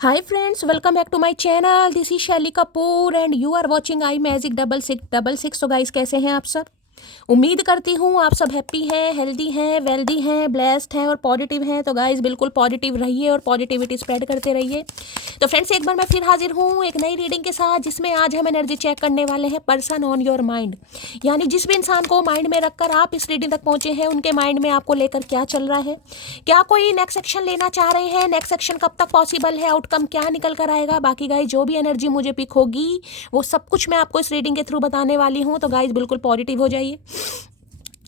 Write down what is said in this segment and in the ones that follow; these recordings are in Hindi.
Hi friends, welcome back to my channel. This is Shelly Kapoor and you are watching I Magic 6666. तो गाइस कैसे हैं आप सब? उम्मीद करती हूँ आप सब हैप्पी हैं, हेल्दी हैं, वेल्दी हैं, ब्लेस्ड हैं और पॉजिटिव हैं। तो गाइस बिल्कुल पॉजिटिव रहिए और पॉजिटिविटी स्प्रेड करते रहिए। तो फ्रेंड्स एक बार मैं फिर हाजिर हूँ एक नई रीडिंग के साथ, जिसमें आज हम एनर्जी चेक करने वाले हैं पर्सन ऑन योर माइंड। यानी जिस भी इंसान को माइंड में रखकर आप इस रीडिंग तक पहुंचे हैं, उनके माइंड में आपको लेकर क्या चल रहा है, क्या कोई नेक्स्ट एक्शन लेना चाह रहे हैं, नेक्स्ट एक्शन कब तक पॉसिबल है, आउटकम क्या निकल कर आएगा। बाकी गाइस जो भी एनर्जी मुझे पिक होगी वो सब कुछ मैं आपको इस रीडिंग के थ्रू बताने वाली हूँ। तो गाइस बिल्कुल पॉजिटिव हो जाइए।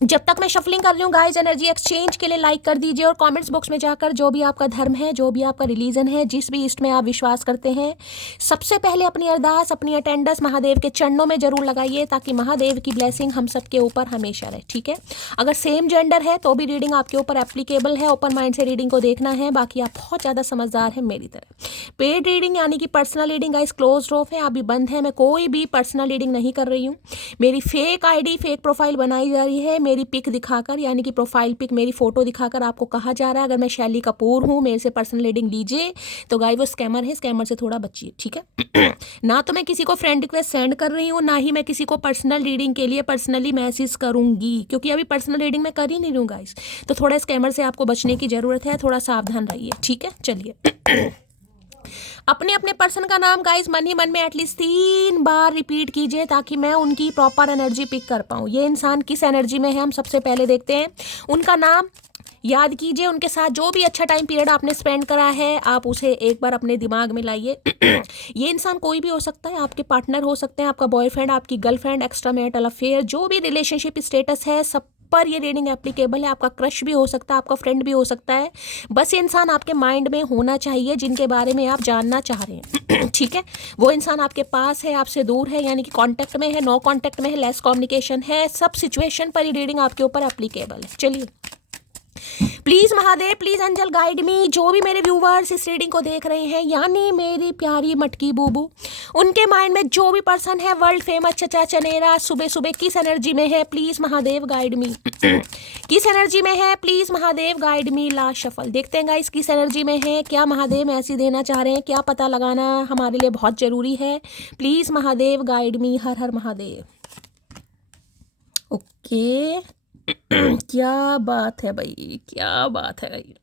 जब तक मैं शफलिंग कर रही हूँ गाइस, एनर्जी एक्सचेंज के लिए लाइक कर दीजिए और कमेंट्स बॉक्स में जाकर जो भी आपका धर्म है, जो भी आपका रिलीजन है, जिस भी इष्ट में आप विश्वास करते हैं, सबसे पहले अपनी अरदास, अपनी अटेंडेंस महादेव के चरणों में जरूर लगाइए, ताकि महादेव की ब्लेसिंग हम सबके ऊपर हमेशा रहे। ठीक है, अगर सेम जेंडर है तो भी रीडिंग आपके ऊपर एप्लीकेबल है। ओपन माइंड से रीडिंग को देखना है। बाकी आप बहुत ज़्यादा समझदार हैं मेरी तरह। पेड रीडिंग यानी कि personal reading guys close of है, अभी बंद है। मैं कोई भी पर्सनल रीडिंग नहीं कर रही हूँ। मेरी फेक आईडी, फेक प्रोफाइल बनाई जा रही है। मेरी पिक दिखाकर, यानी कि प्रोफाइल पिक, मेरी फोटो दिखाकर आपको कहा जा रहा है अगर मैं शैली कपूर हूँ, मेरे से पर्सनल रीडिंग लीजिए। तो गाइस वो स्कैमर है, स्कैमर से थोड़ा बचिए। ठीक है ना तो मैं किसी को फ्रेंड रिक्वेस्ट सेंड कर रही हूँ, ना ही मैं किसी को पर्सनल रीडिंग के लिए पर्सनली मैसेज करूंगी, क्योंकि अभी पर्सनल रीडिंग मैं कर ही नहीं रही हूँ गाइस। तो थोड़ा स्कैमर से आपको बचने की जरूरत है, थोड़ा सावधान रहिए। ठीक है, चलिए अपने अपने पर्सन का नाम गाइस मन ही मन में एटलीस्ट 3 बार रिपीट कीजिए, ताकि मैं उनकी प्रॉपर एनर्जी पिक कर पाऊँ। ये इंसान किस एनर्जी में है हम सबसे पहले देखते हैं। उनका नाम याद कीजिए, उनके साथ जो भी अच्छा टाइम पीरियड आपने स्पेंड करा है, आप उसे एक बार अपने दिमाग में लाइए। ये इंसान कोई भी हो सकता है, आपके पार्टनर हो सकते हैं, आपका बॉयफ्रेंड, आपकी गर्लफ्रेंड, एक्स्ट्रा मैरिटल अफेयर, जो भी रिलेशनशिप स्टेटस है, सब पर ये रीडिंग एप्लीकेबल है। आपका क्रश भी हो सकता है, आपका फ्रेंड भी हो सकता है। बस ये इंसान आपके माइंड में होना चाहिए जिनके बारे में आप जानना चाह रहे हैं। ठीक है, वो इंसान आपके पास है, आपसे दूर है, यानी कि कांटेक्ट में है, नो कांटेक्ट में है, लेस कम्युनिकेशन है, सब सिचुएशन पर ये रीडिंग आपके ऊपर एप्लीकेबल है। चलिए please Mahadev, please angel guide me. जो भी मेरे व्यूवर्स इस रीडिंग को देख रहे हैं, यानी मेरी प्यारी मटकी बूबू, उनके माइंड में जो भी पर्सन है, वर्ल्ड फेमस चचा चनेरा, सुबह सुबह किस एनर्जी में है, प्लीज महादेव गाइड मी। किस एनर्जी में है, please Mahadev guide me. Last shuffle देखते हैं गाइस किस एनर्जी में है, क्या महादेव ऐसी देना चाह रहे हैं, क्या पता लगाना हमारे लिए बहुत जरूरी है। Please Mahadev guide me. Her her Mahadev. Okay क्या बात है भाई, क्या बात है भाई।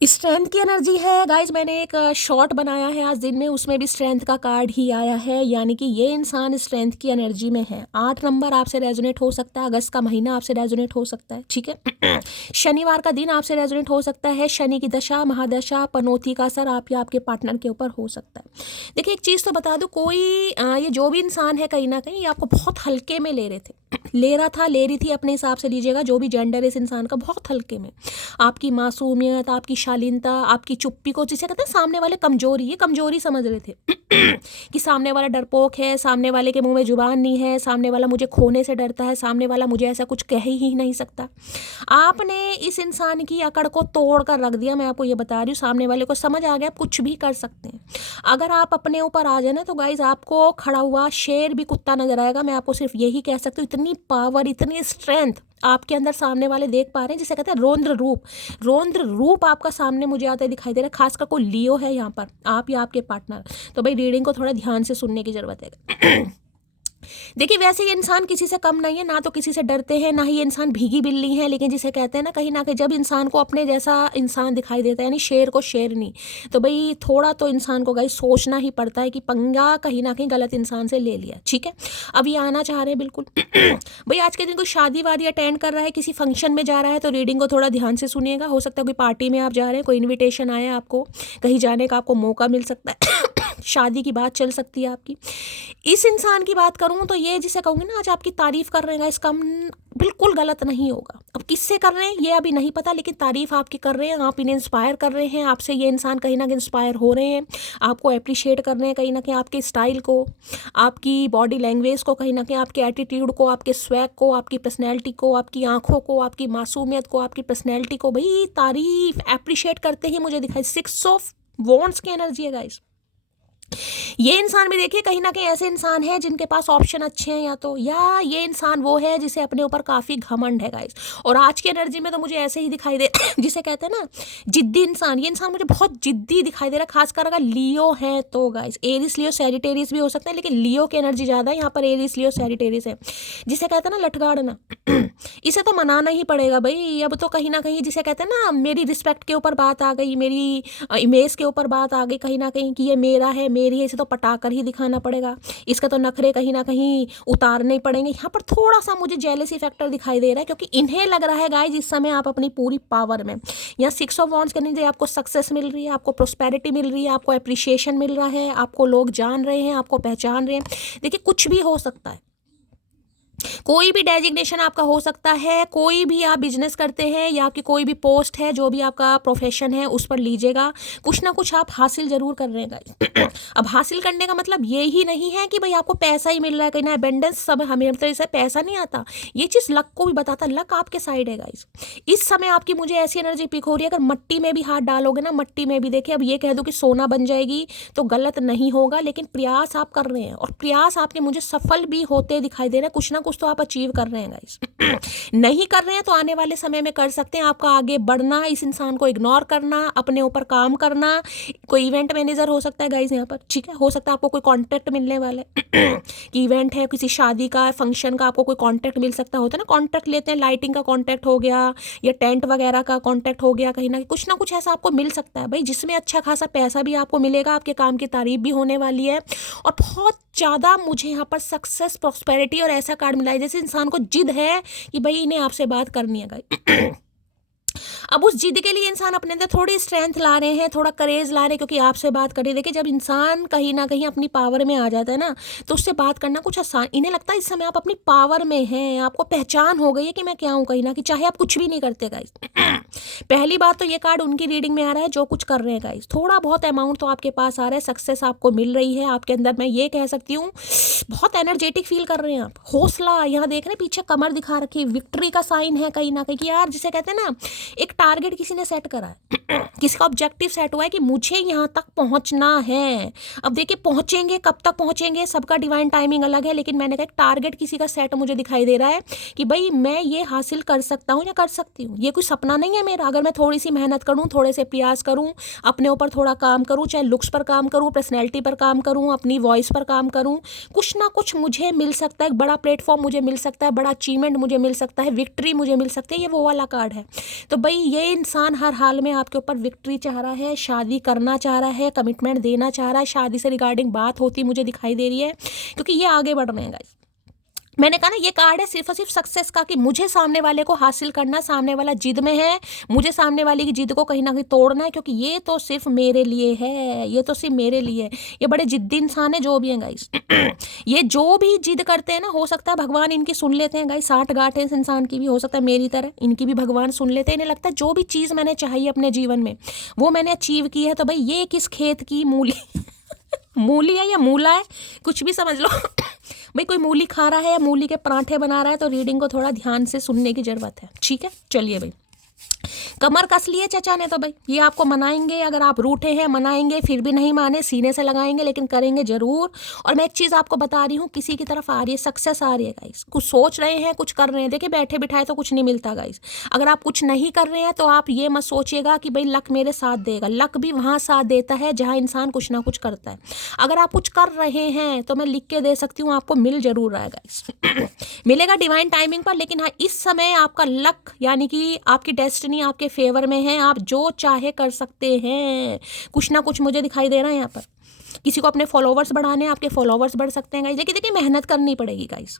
स्ट्रेंथ की एनर्जी है गाइज। मैंने एक शॉर्ट बनाया है आज दिन में, उसमें भी स्ट्रेंथ का कार्ड ही आया है, यानी कि ये इंसान स्ट्रेंथ की एनर्जी में है। 8 नंबर आपसे रेजोनेट हो सकता है, अगस्त का महीना आपसे रेजोनेट हो सकता है। ठीक है शनिवार का दिन आपसे रेजोनेट हो सकता है, शनि की दशा, महादशा, पनौती का असर आप या आपके पार्टनर के ऊपर हो सकता है। देखिए एक चीज़ तो बता दूँ, कोई ये जो भी इंसान है कहीं ना कहीं ये आपको बहुत हल्के में ले रहे थे, ले रहा था, ले रही थी, अपने हिसाब से लीजिएगा। जो भी जेंडर है इस इंसान का, बहुत हल्के में आपकी मासूमियत, आपकी शालीनता, आपकी चुप्पी को, जिसे कहते हैं सामने वाले कमजोरी, ये कमजोरी समझ रहे थे कि सामने वाला डरपोक है, सामने वाले के मुंह में जुबान नहीं है, सामने वाला मुझे खोने से डरता है, सामने वाला मुझे ऐसा कुछ कह ही नहीं सकता। आपने इस इंसान की अकड़ को तोड़ कर रख दिया। मैं आपको ये बता रही हूँ, सामने वाले को समझ आ गया आप कुछ भी कर सकते हैं। अगर आप अपने ऊपर आ जाए ना, तो गाइज आपको खड़ा हुआ शेर भी कुत्ता नजर आएगा। मैं आपको सिर्फ यही कह सकती हूँ, इतनी पावर, इतनी स्ट्रेंथ आपके अंदर सामने वाले देख पा रहे हैं, जिसे कहते हैं रौद्र रूप। रौद्र रूप आपका सामने मुझे आता दिखाई दे रहा है। खासकर कोई लियो है यहाँ पर, आप या आपके पार्टनर। तो भाई रीडिंग को थोड़ा ध्यान से सुनने की जरूरत है। देखिए वैसे ये इंसान किसी से कम नहीं है, ना तो किसी से डरते हैं, ना ही ये इंसान भीगी बिल्ली है। लेकिन जिसे कहते हैं ना कहीं जब इंसान को अपने जैसा इंसान दिखाई देता है, यानी शेर को शेरनी, तो भाई थोड़ा तो इंसान को गाइस सोचना ही पड़ता है कि पंगा कहीं ना कहीं गलत इंसान से ले लिया। ठीक है, अब ये आना चाह रहे हैं बिल्कुल। भाई आज के दिन कोई शादी वादी अटेंड कर रहा है, किसी फंक्शन में जा रहा है, तो रीडिंग को थोड़ा ध्यान से सुनिएगा। हो सकता है कोई पार्टी में आप जा रहे हैं, कोई इन्विटेशन आया है आपको, कहीं जाने का आपको मौका मिल सकता है। शादी की बात चल सकती है आपकी। इस इंसान की बात करूं तो ये जिसे कहूँगी ना, आज आपकी तारीफ कर रहे हैं, इसका बिल्कुल गलत नहीं होगा। अब किससे कर रहे हैं ये अभी नहीं पता, लेकिन तारीफ आपकी कर रहे हैं, आप इन्हें इंस्पायर कर रहे हैं। आपसे ये इंसान कहीं ना कहीं इंस्पायर हो रहे हैं, आपको अप्रिशिएट कर रहे हैं कहीं ना कहीं, आपके स्टाइल को, आपकी बॉडी लैंग्वेज को, कहीं ना कहीं आपके एटीट्यूड को, आपके स्वैग को, आपकी पर्सनैलिटी को, आपकी आंखों को, आपकी मासूमियत को, आपकी पर्सनैलिटी को भाई तारीफ अप्रिशिएट करते ही मुझे दिखाई। 6 ऑफ वॉन्ड्स की एनर्जी है गाइस। ये इंसान भी देखिए कहीं ना कहीं ऐसे इंसान है जिनके पास ऑप्शन अच्छे हैं, या ये इंसान वो है जिसे अपने ऊपर काफ़ी घमंड है गाइस। और आज की एनर्जी में तो मुझे ऐसे ही दिखाई दे जिसे कहते हैं ना जिद्दी इंसान, ये इंसान मुझे बहुत जिद्दी दिखाई दे रहा है। खासकर अगर लियो है तो गाइस, एरिस लियो सैजिटेरियस भी हो सकता है, लेकिन लियो की एनर्जी ज़्यादा है यहाँ पर। एरिस लियो सैजिटेरियस है, जिसे कहते हैं ना लठगाड़ना इसे तो मनाना ही पड़ेगा भाई। अब तो कहीं ना कहीं जिसे कहते हैं ना मेरी रिस्पेक्ट के ऊपर बात आ गई, मेरी इमेज के ऊपर बात आ गई कहीं ना कहीं कि ये मेरा है, मेरी है, इसे तो पटाकर ही दिखाना पड़ेगा। इसका तो नखरे कहीं ना कहीं उतारने ही पड़ेंगे। यहाँ पर थोड़ा सा मुझे जेलसी फैक्टर दिखाई दे रहा है, क्योंकि इन्हें लग रहा है गाइस इस समय आप अपनी पूरी पावर में। यहाँ 6 ऑफ वॉन्ड्स करने से आपको सक्सेस मिल रही है, आपको प्रोस्पेरिटी मिल रही है, आपको अप्रिशिएशन मिल रहा है, आपको लोग जान रहे हैं, आपको पहचान रहे हैं। देखिए कुछ भी हो सकता है, कोई भी डेजिग्नेशन आपका हो सकता है, कोई भी आप बिजनेस करते हैं या आपकी कोई भी पोस्ट है, जो भी आपका प्रोफेशन है उस पर लीजिएगा, कुछ ना कुछ आप हासिल जरूर कर रहे हैं गाइस। अब हासिल करने का मतलब ये ही नहीं है कि भाई आपको पैसा ही मिल रहा है, कहीं ना एबेंडेंस सब हमें मतलब इससे पैसा नहीं आता। ये चीज़ लक को भी बताता, लक आपके साइड है गाइस। इस समय आपकी मुझे ऐसी एनर्जी पिक हो रही है, अगर मट्टी में भी हाथ डालोगे ना, मट्टी में भी देखिए, अब ये कह दो कि सोना बन जाएगी तो गलत नहीं होगा, लेकिन प्रयास आप कर रहे हैं और प्रयास आपके मुझे सफल भी होते दिखाई दे रहे हैं। कुछ ना कुछ तो आप अचीव कर रहे हैं गाइस। नहीं कर रहे हैं तो आने वाले समय में कर सकते हैं। आपका आगे बढ़ना, इस इंसान को इग्नोर करना, अपने ऊपर काम करना। कोई इवेंट मैनेजर हो सकता है गाइस यहाँ पर, ठीक है, हो सकता है आपको कोई कॉन्ट्रैक्ट मिलने वाला है कि इवेंट है, किसी शादी का फंक्शन का आपको कोई कॉन्ट्रैक्ट मिल सकता होता है ना, कॉन्ट्रैक्ट लेते हैं, लाइटिंग का कॉन्ट्रैक्ट हो गया या टेंट वगैरह का कॉन्ट्रैक्ट हो गया, कहीं ना कुछ ऐसा आपको मिल सकता है भाई, जिसमें अच्छा खासा पैसा भी आपको मिलेगा, आपके काम की तारीफ भी होने वाली है। और बहुत ज़्यादा मुझे यहाँ पर सक्सेस, प्रॉस्पेरिटी और ऐसा कार्ड मिला है जैसे इंसान को जिद है कि भाई इन्हें आपसे बात करनी है गाइस। अब उस जिद के लिए इंसान अपने अंदर थोड़ी स्ट्रेंथ ला रहे हैं, थोड़ा करेज ला रहे हैं, क्योंकि आपसे बात करें। देखिए जब इंसान कहीं ना कहीं अपनी पावर में आ जाता है ना, तो उससे बात करना कुछ आसान, इन्हें लगता है इस समय आप अपनी पावर में हैं, आपको पहचान हो गई है कि मैं क्या हूँ कहीं ना कहीं, चाहे आप कुछ भी नहीं करते गाइस। पहली बात तो ये कार्ड उनकी रीडिंग में आ रहा है जो कुछ कर रहे हैं गाइस, थोड़ा बहुत अमाउंट तो आपके पास आ रहा है, सक्सेस आपको मिल रही है आपके अंदर। मैं ये कह सकती हूँ बहुत एनर्जेटिक फील कर रहे हैं आप, हौसला, यहाँ देख रहे हैं पीछे कमर दिखा रखी है, विक्ट्री का साइन है कहीं ना कहीं कि यार जिसे कहते हैं ना एक टारगेट किसी ने सेट करा है, किसी का ऑब्जेक्टिव सेट हुआ है कि मुझे यहाँ तक पहुँचना है। अब देखिए पहुँचेंगे, कब तक पहुँचेंगे सबका डिवाइन टाइमिंग अलग है, लेकिन मैंने कहा एक टारगेट किसी का सेट मुझे दिखाई दे रहा है कि भाई मैं ये हासिल कर सकता हूँ या कर सकती हूँ। ये कोई सपना नहीं है मेरा, अगर मैं थोड़ी सी मेहनत करूँ, थोड़े से प्रयास करूँ, अपने ऊपर थोड़ा काम करूँ, चाहे लुक्स पर काम करूँ, पर्सनैलिटी पर काम करूँ, अपनी वॉइस पर काम करूँ, कुछ ना कुछ मुझे मिल सकता है, एक बड़ा प्लेटफॉर्म मुझे मिल सकता है, बड़ा अचीवमेंट मुझे मिल सकता है, विक्ट्री मुझे मिल सकती है। ये वो वाला कार्ड है। तो भाई ये इंसान हर हाल में आपके ऊपर विक्ट्री चाह रहा है, शादी करना चाह रहा है, कमिटमेंट देना चाह रहा है, शादी से रिगार्डिंग बात होती मुझे दिखाई दे रही है, क्योंकि ये आगे बढ़ रहे हैं गाइस। मैंने कहा ना ये कार्ड है सिर्फ और सिर्फ सक्सेस का, कि मुझे सामने वाले को हासिल करना, सामने वाला जिद में है, मुझे सामने वाले की जिद को कहीं ना कहीं तोड़ना है, क्योंकि ये तो सिर्फ मेरे लिए है, ये तो सिर्फ मेरे लिए है। ये बड़े जिद्दी इंसान है जो भी है गाइस। ये जो भी जिद करते हैं ना, हो सकता है भगवान इनकी सुन लेते हैं गाइस, 60 गांठ है इस इंसान की भी, हो सकता है मेरी तरह इनकी भी भगवान सुन लेते हैं। इन्हें लगता है जो भी चीज़ मैंने चाहिए अपने जीवन में वो मैंने अचीव की है, तो भाई ये किस खेत की मूली मूली है या मूला है, कुछ भी समझ लो भाई कोई मूली खा रहा है या मूली के पराठे बना रहा है, तो रीडिंग को थोड़ा ध्यान से सुनने की ज़रूरत है, ठीक है। चलिए भाई, कमर कस लिए चचा ने, तो भाई ये आपको मनाएंगे, अगर आप रूठे हैं मनाएंगे, फिर भी नहीं माने सीने से लगाएंगे, लेकिन करेंगे जरूर। और मैं एक चीज़ आपको बता रही हूँ, किसी की तरफ आ रही है सक्सेस, आ रही है गाइस, कुछ सोच रहे हैं, कुछ कर रहे हैं। देखिए बैठे बिठाए तो कुछ नहीं मिलता गाइस। अगर आप कुछ नहीं कर रहे हैं तो आप ये मत सोचिएगा कि भाई लक मेरे साथ देगा, लक भी वहाँ साथ देता है जहाँ इंसान कुछ ना कुछ करता है। अगर आप कुछ कर रहे हैं तो मैं लिख के दे सकती हूँ, आपको मिल जरूर रहा है गाइस मिलेगा डिवाइन टाइमिंग पर। लेकिन हाँ, इस समय आपका लक यानी कि आपकी डेस्टिनी आपके फेवर में है, आप जो चाहे कर सकते हैं। कुछ ना कुछ मुझे दिखाई दे रहा है यहाँ पर, किसी को अपने फॉलोवर्स बढ़ाने, आपके फॉलोवर्स बढ़ सकते हैं गाइस। देखिए मेहनत करनी पड़ेगी गाइस।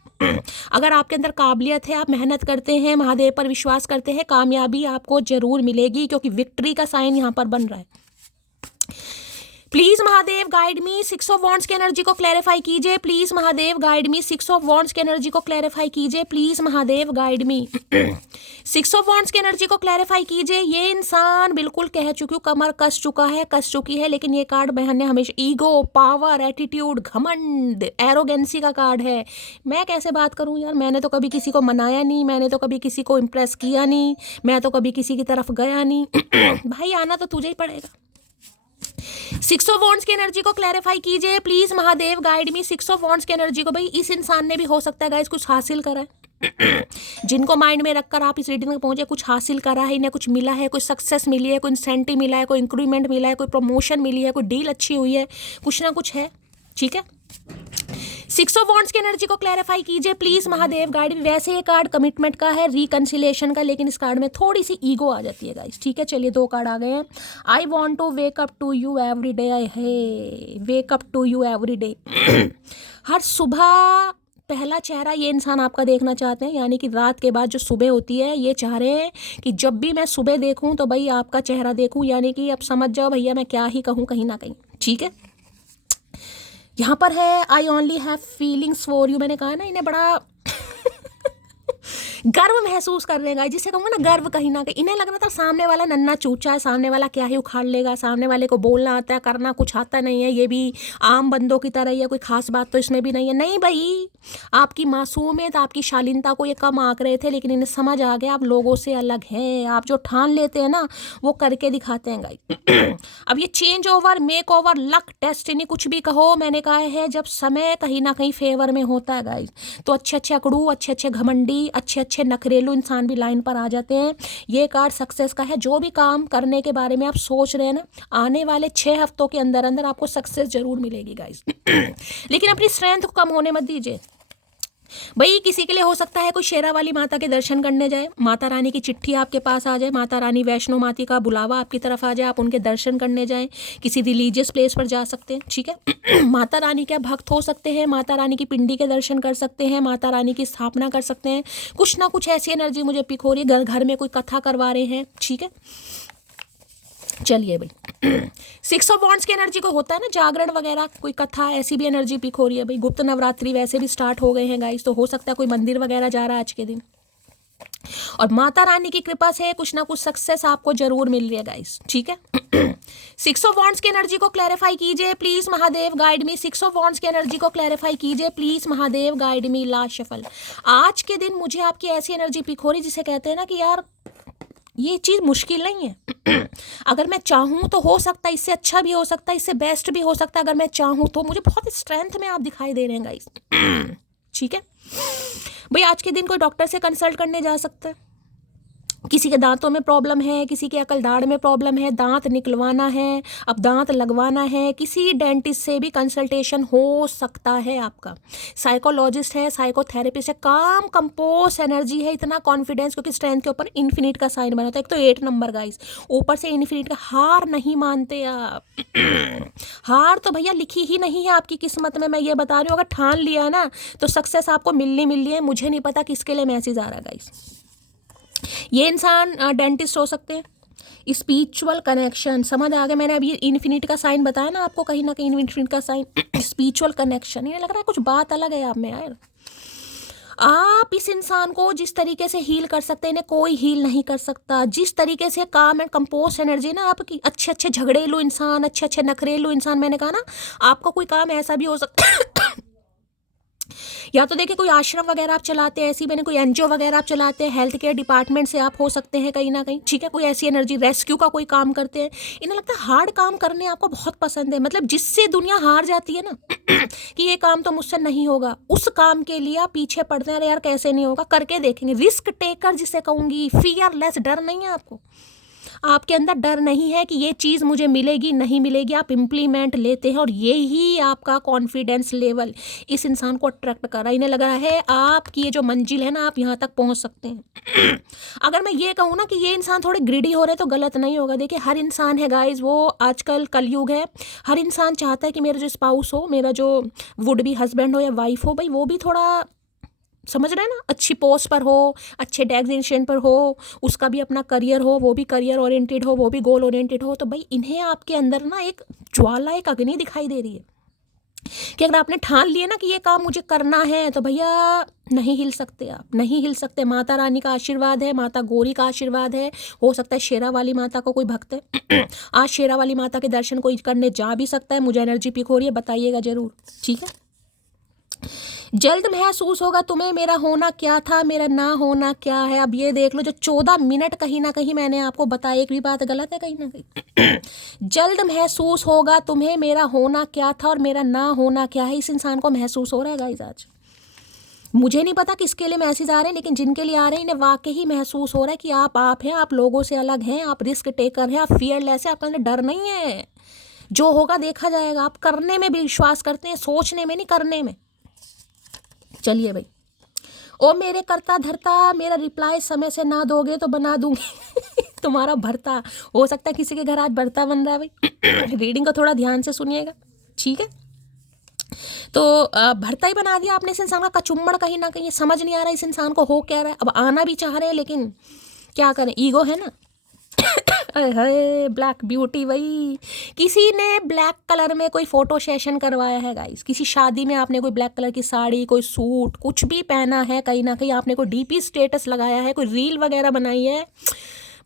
अगर आपके अंदर काबिलियत है, आप मेहनत करते हैं, महादेव पर विश्वास करते हैं, कामयाबी आपको जरूर मिलेगी, क्योंकि विक्ट्री का साइन यहाँ पर बन रहा है। Please Mahadev guide me, 6 of wands की एनर्जी को क्लैरिफाई कीजिए। Please Mahadev guide me, 6 of wands की एनर्जी को क्लैरिफाई कीजिए। Please Mahadev guide me 6 of wands की एनर्जी को क्लैरिफाई कीजिए। ये इंसान बिल्कुल कह चुकी हूँ, कमर कस चुका है, कस चुकी है, लेकिन ये कार्ड मैंने हमेशा ईगो, पावर, एटीट्यूड, घमंड, एरोगेंसी का कार्ड है। मैं कैसे बात करूँ यार, मैंने तो कभी किसी को मनाया नहीं, मैंने तो कभी किसी को इम्प्रेस किया नहीं, मैं तो कभी किसी की तरफ गया नहीं भाई आना तो तुझे ही पड़ेगा। सिक्स ऑफ वॉन्ड्स की एनर्जी को क्लैरिफाई कीजिए please Mahadev, guide me six of wands की एनर्जी को। भाई इस इंसान ने भी हो सकता है गाइस कुछ हासिल करा है जिनको माइंड में रखकर आप इस रीडिंग में पहुंचे, कुछ हासिल करा है, इन्हें कुछ मिला है, कोई सक्सेस मिली है, कोई इंसेंटिव मिला है, कोई इंक्रीमेंट मिला है, कोई प्रमोशन मिली है, कोई डील अच्छी हुई है, कुछ ना कुछ है। ठीक है, सिक्स ऑफ वॉन्ड्स की एनर्जी को क्लैरिफाई कीजिए प्लीज महादेव, गाइड। वैसे ये कार्ड कमिटमेंट का है, रिकंसिलेशन का, लेकिन इस कार्ड में थोड़ी सी ईगो आ जाती है गाइस। ठीक है, चलिए 2 कार्ड आ गए हैं। I want to wake up to you every day, है wake up to you every day हर सुबह पहला चेहरा ये इंसान आपका देखना चाहते हैं, यानी कि रात के बाद जो सुबह होती है, ये चाह रहे हैं कि जब भी मैं सुबह देखूं तो भाई आपका चेहरा देखूं, यानी कि अब समझ जाओ भैया मैं क्या ही कहूं कहीं ना कहीं। ठीक है, यहाँ पर है I only have feelings for you. मैंने कहा ना इन्हें बड़ा गर्व महसूस कर रहे हैं, जिसे कहूँगा ना गर्व कहीं ना कहीं। इन्हें लग रहा था सामने वाला नन्ना चूचा है, सामने वाला क्या ही उखाड़ लेगा, सामने वाले को बोलना आता है, करना कुछ आता नहीं है, ये भी आम बंदों की तरह ही है, कोई खास बात तो इसमें भी नहीं है। नहीं भाई, आपकी मासूमियत, आपकी शालीनता को ये कम आंक रहे थे, लेकिन इन्हें समझ आ गया आप लोगों से अलग हैं। आप जो ठान लेते हैं ना वो करके दिखाते हैं गाइस। अब ये change over, make over, luck, destiny, कुछ भी कहो, मैंने कहा है जब समय कहीं ना कहीं फेवर में होता है गाइस, तो अच्छे अच्छे अकड़ू, अच्छे अच्छे घमंडी, अच्छे अच्छे नखरेलू इंसान भी लाइन पर आ जाते हैं। ये कार्ड सक्सेस का है। जो भी काम करने के बारे में आप सोच रहे हैं ना, आने वाले 6 हफ्तों के अंदर अंदर आपको सक्सेस जरूर मिलेगी गाइस। लेकिन अपनी स्ट्रेंथ को कम होने मत दीजिए। भाई किसी के लिए हो सकता है कोई शेरा वाली माता के दर्शन करने जाए, माता रानी की चिट्ठी आपके पास आ जाए, माता रानी वैष्णो माता का बुलावा आपकी तरफ आ जाए, आप उनके दर्शन करने जाएं, किसी रिलीजियस प्लेस पर जा सकते हैं। ठीक है, माता रानी के भक्त हो सकते हैं, माता रानी की पिंडी के दर्शन कर सकते हैं, माता रानी की स्थापना कर सकते हैं। कुछ ना कुछ ऐसी एनर्जी मुझे पिक हो रही है, घर घर में कोई कथा करवा रहे हैं। ठीक है, चलिए भाई 6 ऑफ वॉन्ड्स की एनर्जी को होता है ना जागरण वगैरह, कोई कथा, ऐसी भी एनर्जी पिक हो रही है। भाई गुप्त नवरात्रि वैसे भी स्टार्ट हो गए हैं गाइस, तो हो सकता है कोई मंदिर वगैरह जा रहा है आज के दिन, और माता रानी की कृपा से कुछ ना कुछ सक्सेस आपको जरूर मिल रही है गाइस। ठीक है, 6 ऑफ वॉन्ड्स की एनर्जी को क्लैरिफाई कीजिए please Mahadev, guide me. 6 of wands की एनर्जी को क्लैरिफाई कीजिए please Mahadev, guide me. Last shuffle. आज के दिन मुझे आपकी ऐसी एनर्जी पिक हो रही जिसे कहते हैं ना कि यार ये चीज़ मुश्किल नहीं है। अगर मैं चाहूँ तो हो सकता है, इससे अच्छा भी हो सकता है, इससे बेस्ट भी हो सकता है। अगर मैं चाहूँ तो मुझे बहुत स्ट्रेंथ में आप दिखाई दे रहे हैं गाइस। ठीक है भाई, आज के दिन कोई डॉक्टर से कंसल्ट करने जा सकता है। किसी के दांतों में प्रॉब्लम है, किसी के अकल दाढ़ में प्रॉब्लम है, दांत निकलवाना है, अब दांत लगवाना है, किसी डेंटिस्ट से भी कंसल्टेशन हो सकता है आपका। साइकोलॉजिस्ट है, साइकोथेरेपिस्ट है, काम कंपोज एनर्जी है, इतना कॉन्फिडेंस, क्योंकि स्ट्रेंथ के ऊपर इन्फिनिट का साइन बना होता है। एक तो 8 नंबर गाइस, ऊपर से इन्फिनिट का। हार नहीं मानते आप। हार तो भैया लिखी ही नहीं है आपकी किस्मत में, मैं ये बता रही हूँ। अगर ठान लिया है ना तो सक्सेस आपको मिलनी है। मुझे नहीं पता किसके लिए मैसेज आ रहा गाइस। ये इंसान डेंटिस्ट हो सकते हैं। स्पिरिचुअल कनेक्शन, समझ आ गया। मैंने अभी इन्फिनिट का साइन बताया ना आपको, कहीं ना कहीं इन्फिनिट का साइन, स्पिरिचुअल कनेक्शन। ये लग रहा है कुछ बात अलग है आप में यार। आप इस इंसान को जिस तरीके से हील कर सकते हैं, इन्हें कोई हील नहीं कर सकता। जिस तरीके से काम एंड कंपोस्ट एनर्जी ना आपकी, अच्छे अच्छे झगड़ेलू इंसान, अच्छे अच्छे नखरेलू इंसान, मैंने कहा ना आपका कोई काम ऐसा भी हो सकता या तो देखिए कोई आश्रम वगैरह आप चलाते हैं, ऐसी मैंने कोई एनजीओ वगैरह आप चलाते हैं, हेल्थ केयर डिपार्टमेंट से आप हो सकते हैं कहीं ना कहीं। ठीक है, कोई ऐसी एनर्जी, रेस्क्यू का कोई काम करते हैं। इन्हें लगता है हार्ड काम करने आपको बहुत पसंद है, मतलब जिससे दुनिया हार जाती है ना कि ये काम तो मुझसे नहीं होगा, उस काम के लिए आप पीछे पड़ते हैं। अरे यार कैसे नहीं होगा, करके देखेंगे। रिस्क टेकर जिसे कहूँगी, फियरलेस, डर नहीं है आपको, आपके अंदर डर नहीं है कि ये चीज़ मुझे मिलेगी नहीं मिलेगी, आप इम्प्लीमेंट लेते हैं। और यही आपका कॉन्फिडेंस लेवल इस इंसान को अट्रैक्ट कर रहा है। इन्हें लग रहा है आपकी ये जो मंजिल है ना, आप यहाँ तक पहुँच सकते हैं। अगर मैं ये कहूँ ना कि ये इंसान थोड़े ग्रिडी हो रहे हैं तो गलत नहीं होगा। देखिए हर इंसान है गाइज, वो आजकल कलयुग है, हर इंसान चाहता है कि मेरा जो स्पाउस हो, मेरा जो वुड बी हस्बैंड हो या वाइफ हो, भाई वो भी थोड़ा, समझ रहे हैं ना, अच्छी पोस्ट पर हो, अच्छे डेजिग्नेशन पर हो, उसका भी अपना करियर हो, वो भी करियर ओरिएंटेड हो, वो भी गोल ओरिएंटेड हो। तो भाई इन्हें आपके अंदर ना एक ज्वाला, एक अग्नि दिखाई दे रही है कि अगर आपने ठान लिया ना कि ये काम मुझे करना है तो भैया नहीं हिल सकते, आप नहीं हिल सकते। माता रानी का आशीर्वाद है, माता गौरी का आशीर्वाद है। हो सकता है शेरा वाली माता को कोई भक्त है, आज शेरा वाली माता के दर्शन कोई करने जा भी सकता है। मुझे एनर्जी पिक हो रही है, बताइएगा जरूर। ठीक है, जल्द महसूस होगा तुम्हें मेरा होना क्या था, मेरा ना होना क्या है। अब ये देख लो, जो 14 मिनट कहीं ना कहीं मैंने आपको बताया, एक भी बात गलत है कहीं ना कहीं। जल्द महसूस होगा तुम्हें मेरा होना क्या था और मेरा ना होना क्या है। इस इंसान को महसूस हो रहा है गाइस आज। मुझे नहीं पता किसके लिए मैसेज आ रहे हैं, लेकिन जिनके लिए आ रहे हैं इन्हें वाकई महसूस हो रहा है कि आप हैं, आप लोगों से अलग हैं, आप रिस्क टेकर हैं, आप फियरलेस है, आपके अंदर डर नहीं है। जो होगा देखा जाएगा। आप करने में भी विश्वास करते हैं, सोचने में नहीं, करने में। चलिए भाई, ओ मेरे करता धरता, मेरा रिप्लाई समय से ना दोगे तो बना दूंगी तुम्हारा भरता। हो सकता है किसी के घर आज भरता बन रहा है भाई। रीडिंग को थोड़ा ध्यान से सुनिएगा, ठीक है। तो भरता ही बना दिया आपने इस इंसान का, कचुम्बड़ कहीं ना कहीं। समझ नहीं आ रहा इस इंसान को हो क्या रहा है। अब आना भी चाह रहे हैं, लेकिन क्या करें, ईगो है ना। अरे ब्लैक ब्यूटी भाई, किसी ने ब्लैक कलर में कोई फोटो सेशन करवाया है गाइस। किसी शादी में आपने कोई ब्लैक कलर की साड़ी, कोई सूट, कुछ भी पहना है, कहीं ना कहीं आपने कोई डीपी स्टेटस लगाया है, कोई रील वगैरह बनाई है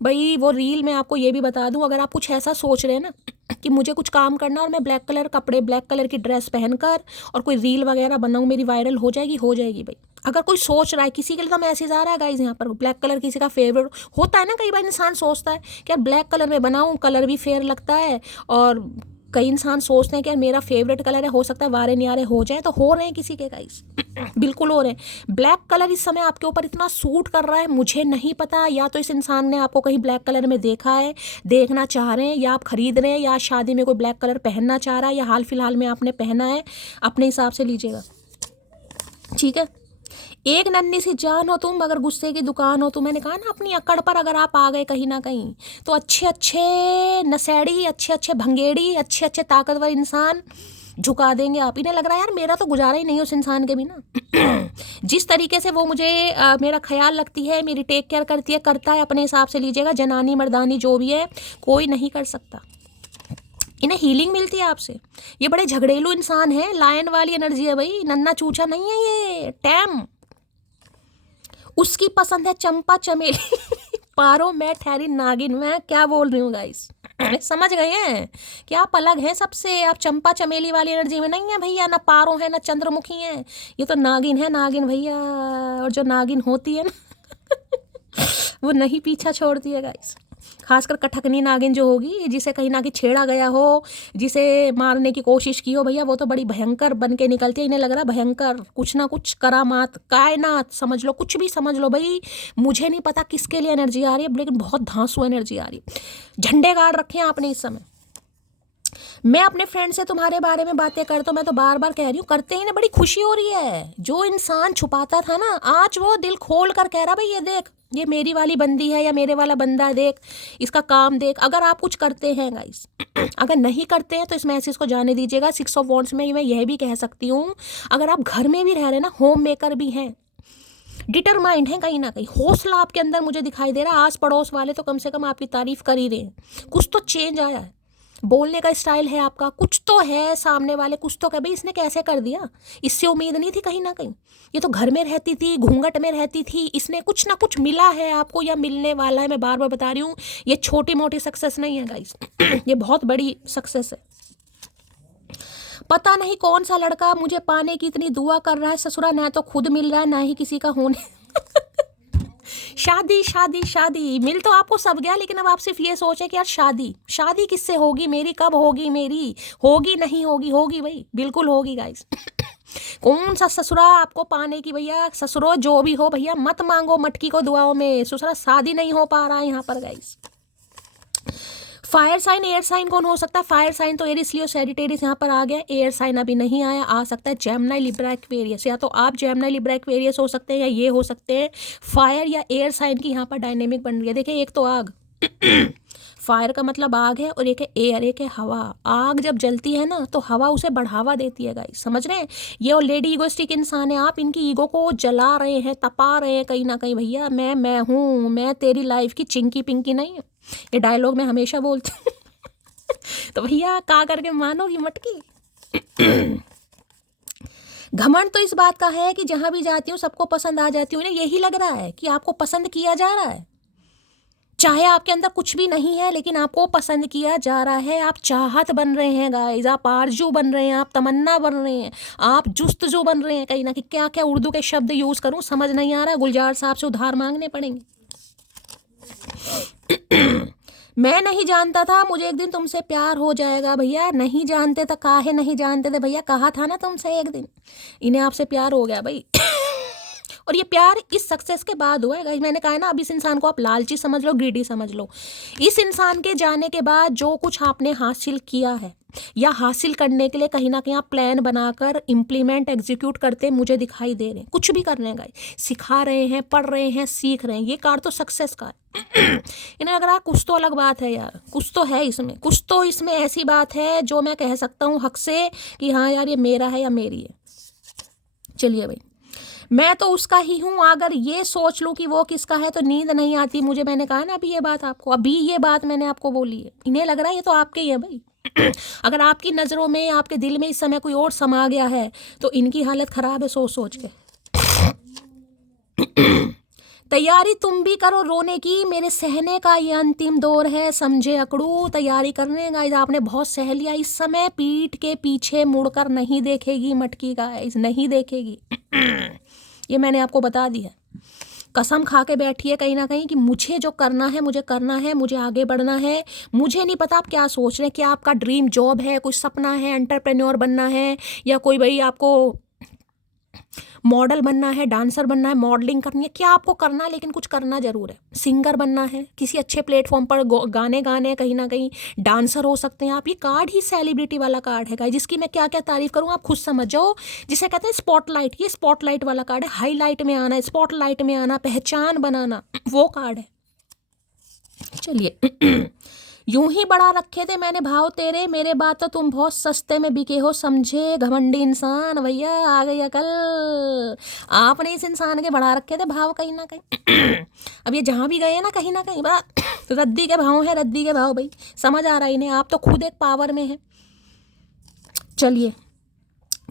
भाई। वो रील मैं आपको ये भी बता दूं, अगर आप कुछ ऐसा सोच रहे हैं ना कि मुझे कुछ काम करना और मैं ब्लैक कलर कपड़े, ब्लैक कलर की ड्रेस पहनकर और कोई रील वगैरह बनाऊं, मेरी वायरल हो जाएगी भाई। अगर कोई सोच रहा है, किसी के लिए तो मैसेज आ रहा है गाइज यहाँ पर, ब्लैक कलर किसी का फेवरेट होता है ना। कई बार इंसान सोचता है कि यार ब्लैक कलर में बनाऊं, कलर भी फेयर लगता है। और कई इंसान सोचते हैं कि यार मेरा फेवरेट कलर है, हो सकता है वारे न्यारे हो जाए। तो हो रहे हैं किसी के गाइस, बिल्कुल हो रहे हैं। ब्लैक कलर इस समय आपके ऊपर इतना सूट कर रहा है, मुझे नहीं पता। या तो इस इंसान ने आपको कहीं ब्लैक कलर में देखा है, देखना चाह रहे हैं, या आप खरीद रहे हैं, या शादी में कोई ब्लैक कलर पहनना चाह रहा है, या हाल फिलहाल में आपने पहना है। अपने हिसाब से लीजिएगा, ठीक है। एक नन्ही सी जान हो तुम, अगर गुस्से की दुकान हो तो, मैंने कहा ना अपनी अकड़ पर अगर आप आ गए कहीं ना कहीं, तो अच्छे अच्छे नशेड़ी, अच्छे अच्छे भंगेड़ी, अच्छे अच्छे ताकतवर इंसान झुका देंगे आप। इन्हें लग रहा है यार मेरा तो गुजारा ही नहीं है उस इंसान के बिना। जिस तरीके से वो मुझे मेरा ख्याल रखती है, मेरी टेक केयर करती है, करता है, अपने हिसाब से लीजिएगा। जनानी मर्दानी जो भी है, कोई नहीं कर सकता। इन्हें हीलिंग मिलती है आपसे। ये बड़े झगड़ेलू इंसान है, लायन वाली एनर्जी है भाई, नन्ना चूचा नहीं है ये, टैम। उसकी पसंद है चंपा चमेली। पारो मैं ठहरी नागिन। मैं क्या बोल रही हूँ गाइस, समझ गए हैं कि आप अलग हैं सबसे। आप चंपा चमेली वाली एनर्जी में नहीं है भैया, ना पारो है ना चंद्रमुखी है, ये तो नागिन है, नागिन भैया। और जो नागिन होती है ना वो नहीं पीछा छोड़ती है गाइस। खासकर कठकनी नागिन जो होगी, जिसे कहीं ना कहीं छेड़ा गया हो, जिसे मारने की कोशिश की हो भैया, वो तो बड़ी भयंकर बन के निकलती है। इन्हें लग रहा है भयंकर, कुछ ना कुछ करामात, कायनात समझ लो, कुछ भी समझ लो भाई। मुझे नहीं पता किसके लिए एनर्जी आ रही है, लेकिन बहुत धांसू एनर्जी आ रही है। झंडे गाड़ रखे हैं आपने इस समय। मैं अपने फ्रेंड से तुम्हारे बारे में बातें करता हूँ, मैं तो बार बार कह रही हूँ, करते ही ना बड़ी खुशी हो रही है। जो इंसान छुपाता था ना, आज वो दिल खोल कर कह रहा भाई ये देख, ये मेरी वाली बंदी है या मेरे वाला बंदा है, देख इसका काम देख। अगर आप कुछ करते हैं गाइस, अगर नहीं करते हैं तो इस मैसेज को जाने दीजिएगा। 6 ऑफ वॉन्ड्स में मैं यह भी कह सकती हूँ, अगर आप घर में भी रह रहे हैं ना, होम मेकर भी हैं, डिटरमाइंड है कहीं ना कहीं, हौसला आपके अंदर मुझे दिखाई दे रहा है। आस पड़ोस वाले तो कम से कम आपकी तारीफ कर ही रहे हैं। कुछ तो चेंज आया है, बोलने का स्टाइल है आपका, कुछ तो है। सामने वाले कुछ तो कह भाई इसने कैसे कर दिया, इससे उम्मीद नहीं थी कहीं ना कहीं। ये तो घर में रहती थी, घूंघट में रहती थी, इसने कुछ ना कुछ मिला है आपको या मिलने वाला है। मैं बार बार बता रही हूँ, ये छोटी मोटी सक्सेस नहीं है गाइस, ये बहुत बड़ी सक्सेस है। पता नहीं कौन सा लड़का मुझे पाने की इतनी दुआ कर रहा है, ससुरा ना तो खुद मिल रहा है ना ही किसी का होने। शादी शादी शादी, मिल तो आपको सब गया, लेकिन अब आप सिर्फ ये सोचे कि यार शादी शादी किससे होगी मेरी, कब होगी मेरी, होगी नहीं होगी, होगी भाई, बिल्कुल होगी गाइस। कौन सा ससुरा आपको पाने की भैया, ससुरो जो भी हो भैया, मत मांगो मटकी को दुआओं में, ससुरा शादी नहीं हो पा रहा है यहाँ पर guys. Fire sign, air sign कौन हो सकता है? फायर साइन तो एरिस, लियो, सैजिटेरियस यहाँ पर आ गया। एयर साइन अभी नहीं आया, आ सकता है जेमिनी, लिब्रा, एक्वेरियस। या तो आप जेमिनी, लिब्रा, एक्वेरियस हो सकते हैं, या ये हो सकते हैं फायर या एयर साइन की यहाँ पर डायनेमिक बन रही है। देखिए एक तो आग, फायर का मतलब आग है, और एक है एयर, एक है हवा। आग जब जलती है ना तो हवा उसे बढ़ावा देती है गाइस, समझ रहे हैं? ये ऑलरेडी ईगोइस्टिक इंसान है, आप इनकी ईगो को जला रहे हैं, तपा रहे हैं कहीं ना कहीं। भैया मैं हूँ, मैं तेरी लाइफ की चिंकी पिंकी नहीं हूँ, ये डायलॉग मैं हमेशा बोलती हूँ। तो भैया का करके मानोगी मटकी। घमंड तो इस बात का है कि जहां भी जाती हूँ सबको पसंद आ जाती हूँ। इन्हें यही लग रहा है कि आपको पसंद किया जा रहा है, चाहे आपके अंदर कुछ भी नहीं है लेकिन आपको पसंद किया जा रहा है, आप चाहत बन रहे हैं गाइस, आप आरजू बन रहे हैं, आप तमन्ना बन रहे हैं, आप जुस्तजू बन रहे हैं। कहीं ना कहीं क्या क्या उर्दू के शब्द यूज़ करूं समझ नहीं आ रहा, गुलजार साहब से उधार मांगने पड़ेंगे। मैं नहीं जानता था मुझे एक दिन तुमसे प्यार हो जाएगा भैया, नहीं जानते थे, काहे नहीं जानते थे भैया, कहा था ना तुमसे एक दिन, इन्हें आपसे प्यार हो गया भाई। और ये प्यार इस सक्सेस के बाद हुआ है गाइस। मैंने कहा है ना, अब इस इंसान को आप लालची समझ लो, ग्रीडी समझ लो। इस इंसान के जाने के बाद जो कुछ आपने हासिल किया है या हासिल करने के लिए कहीं ना कहीं आप प्लान बनाकर इम्प्लीमेंट एग्जीक्यूट करते मुझे दिखाई दे रहे हैं, कुछ भी कर रहे हैं गाइस, सिखा रहे हैं, पढ़ रहे हैं, सीख रहे हैं, ये कार्ड तो सक्सेस का है। इन्हें लग रहा है कुछ तो अलग बात है यार, कुछ तो है इसमें, कुछ तो इसमें ऐसी बात है जो मैं कह सकता हूँ हक से कि हाँ यार ये मेरा है या मेरी है। चलिए भाई, मैं तो उसका ही हूँ, अगर ये सोच लूँ कि वो किसका है तो नींद नहीं आती मुझे। मैंने कहा ना अभी ये बात आपको, अभी ये बात मैंने आपको बोली है। इन्हें लग रहा है ये तो आपके ही है भाई। अगर आपकी नज़रों में, आपके दिल में इस समय कोई और समा गया है तो इनकी हालत ख़राब है सोच सोच के। तैयारी तुम भी करो रोने की, मेरे सहने का ये अंतिम दौर है, समझे अकड़ू। तैयारी करने गाइस, आपने बहुत सह लिया। इस समय पीठ के पीछे मुड़कर नहीं देखेगी मटकी गाइस, नहीं देखेगी। ये मैंने आपको बता दिया, कसम खा के बैठी है कहीं ना कहीं कि मुझे जो करना है मुझे करना है, मुझे आगे बढ़ना है। मुझे नहीं पता आप क्या सोच रहे हैं, क्या आपका ड्रीम जॉब है, कुछ सपना है, एंटरप्रेन्योर बनना है, या कोई भाई आपको मॉडल बनना है, डांसर बनना है, मॉडलिंग करनी है, क्या आपको करना है, लेकिन कुछ करना जरूर है। सिंगर बनना है, किसी अच्छे प्लेटफॉर्म पर गाने गाने, कहीं ना कहीं डांसर हो सकते हैं आप। ये कार्ड ही सेलिब्रिटी वाला कार्ड है जिसकी मैं क्या क्या तारीफ करूँ आप खुद समझ जाओ। जिसे कहते हैं स्पॉटलाइट, ये स्पॉटलाइट वाला कार्ड है, हाईलाइट में आना, स्पॉटलाइट में आना, पहचान बनाना, वो कार्ड है। चलिए, यूं ही बढ़ा रखे थे मैंने भाव तेरे, मेरे बात तो तुम बहुत सस्ते में बिके हो, समझे घमंडी इंसान। भैया आ गई अकल, आपने इस इंसान के बढ़ा रखे थे भाव कहीं ना कहीं। अब ये जहाँ भी गए ना कहीं बात रद्दी के भाव है, रद्दी के भाव भाई, समझ आ रहा है इन्हें, आप तो खुद एक पावर में है। चलिए,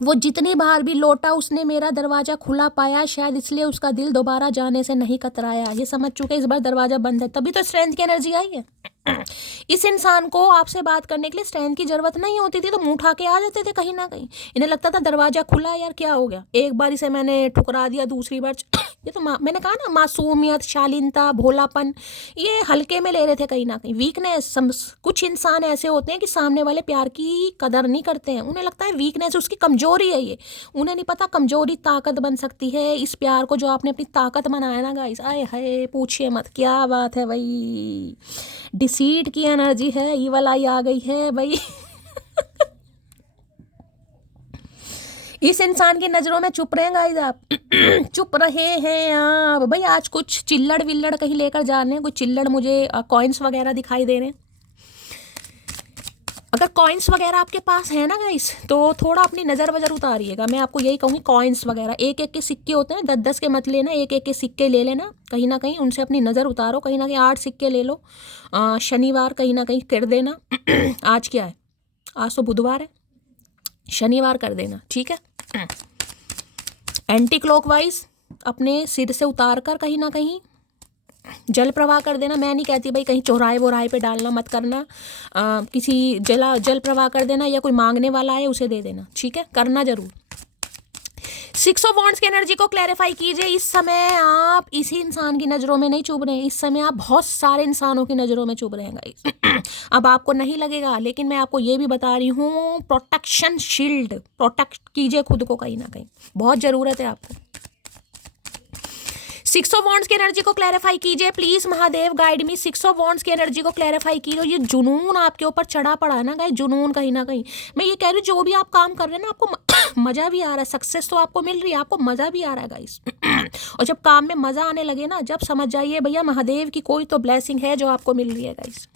वो जितनी बार भी लौटा उसने मेरा दरवाज़ा खुला पाया, शायद इसलिए उसका दिल दोबारा जाने से नहीं कतराया। ये समझ चुके इस बार दरवाज़ा बंद है, तभी तो स्ट्रेंथ की एनर्जी आई है। इस इंसान को आपसे बात करने के लिए स्ट्रेंथ की जरूरत नहीं होती थी, तो मुंह उठा के आ जाते थे कहीं ना कहीं। इन्हें लगता था दरवाजा खुला, यार क्या हो गया, एक बार इसे मैंने ठुकरा दिया, दूसरी बार ये तो मैंने कहा ना, मासूमियत, शालीनता, भोलापन, ये हल्के में ले रहे थे कहीं ना कहीं। वीकनेस, कुछ इंसान ऐसे होते हैं कि सामने वाले प्यार की कदर नहीं करते हैं, उन्हें लगता है वीकनेस उसकी कमजोरी है। ये उन्हें नहीं पता कमजोरी ताकत बन सकती है। इस प्यार को जो आपने अपनी ताकत बनाया ना गाइस, आए हाय पूछिए मत, क्या बात है भाई। डिसीट की एनर्जी है, ईवल आई आ गई है भाई। इस इंसान की नज़रों में चुप रहे गाइस आप। चुप रहे हैं आप भाई। आज कुछ चिल्लड़ विल्लड़ कहीं लेकर जा रहे हैं, कुछ चिल्लड़ मुझे कॉइन्स वगैरह दिखाई दे रहे हैं। अगर कॉइन्स वगैरह आपके पास है ना गाइस, तो थोड़ा अपनी नज़र वज़र उतारिएगा। मैं आपको यही कहूँगी, कॉइन्स वगैरह एक एक के सिक्के होते हैं, 10-10 के मत लेना, एक एक के सिक्के ले लेना। कहीं ना कहीं उनसे अपनी नज़र उतारो, कहीं ना कहीं 8 सिक्के ले लो। शनिवार कहीं ना कहीं कर देना। आज क्या है, आज तो बुधवार है, शनिवार कर देना, ठीक है। एंटी क्लॉकवाइज अपने सिर से उतार कर कहीं ना कहीं जल प्रवाह कर देना। मैं नहीं कहती भाई कहीं चौराहे वोराहे पे डालना मत करना, किसी जल प्रवाह कर देना, या कोई मांगने वाला है उसे दे देना, ठीक है, करना जरूर। 6 ऑफ वॉन्ड्स की एनर्जी को क्लैरिफाई कीजिए। इस समय आप इसी इंसान की नज़रों में नहीं चुभ रहे हैं, इस समय आप बहुत सारे इंसानों की नज़रों में चुभ रहे हैं गाइस। अब आपको नहीं लगेगा, लेकिन मैं आपको ये भी बता रही हूँ, प्रोटेक्शन शील्ड, प्रोटेक्ट कीजिए खुद को, कहीं ना कहीं बहुत ज़रूरत है आपको। 6 ऑफ वॉन्ड्स की एनर्जी को क्लैरिफाई कीजिए please, Mahadev guide me. 6 of wands की एनर्जी को क्लैरिफाई कीजिए। ये जुनून आपके ऊपर चढ़ा पड़ा है ना गाइस, जुनून कहीं ना कहीं। मैं ये कह रही हूँ, जो भी आप काम कर रहे हैं ना, आपको मजा भी आ रहा है, सक्सेस तो आपको मिल रही है, आपको मजा भी आ रहा है गाइस। और जब काम में मजा आने लगे ना, जब समझ जाइए भैया महादेव की कोई तो ब्लेसिंग है जो आपको मिल रही है गाइस।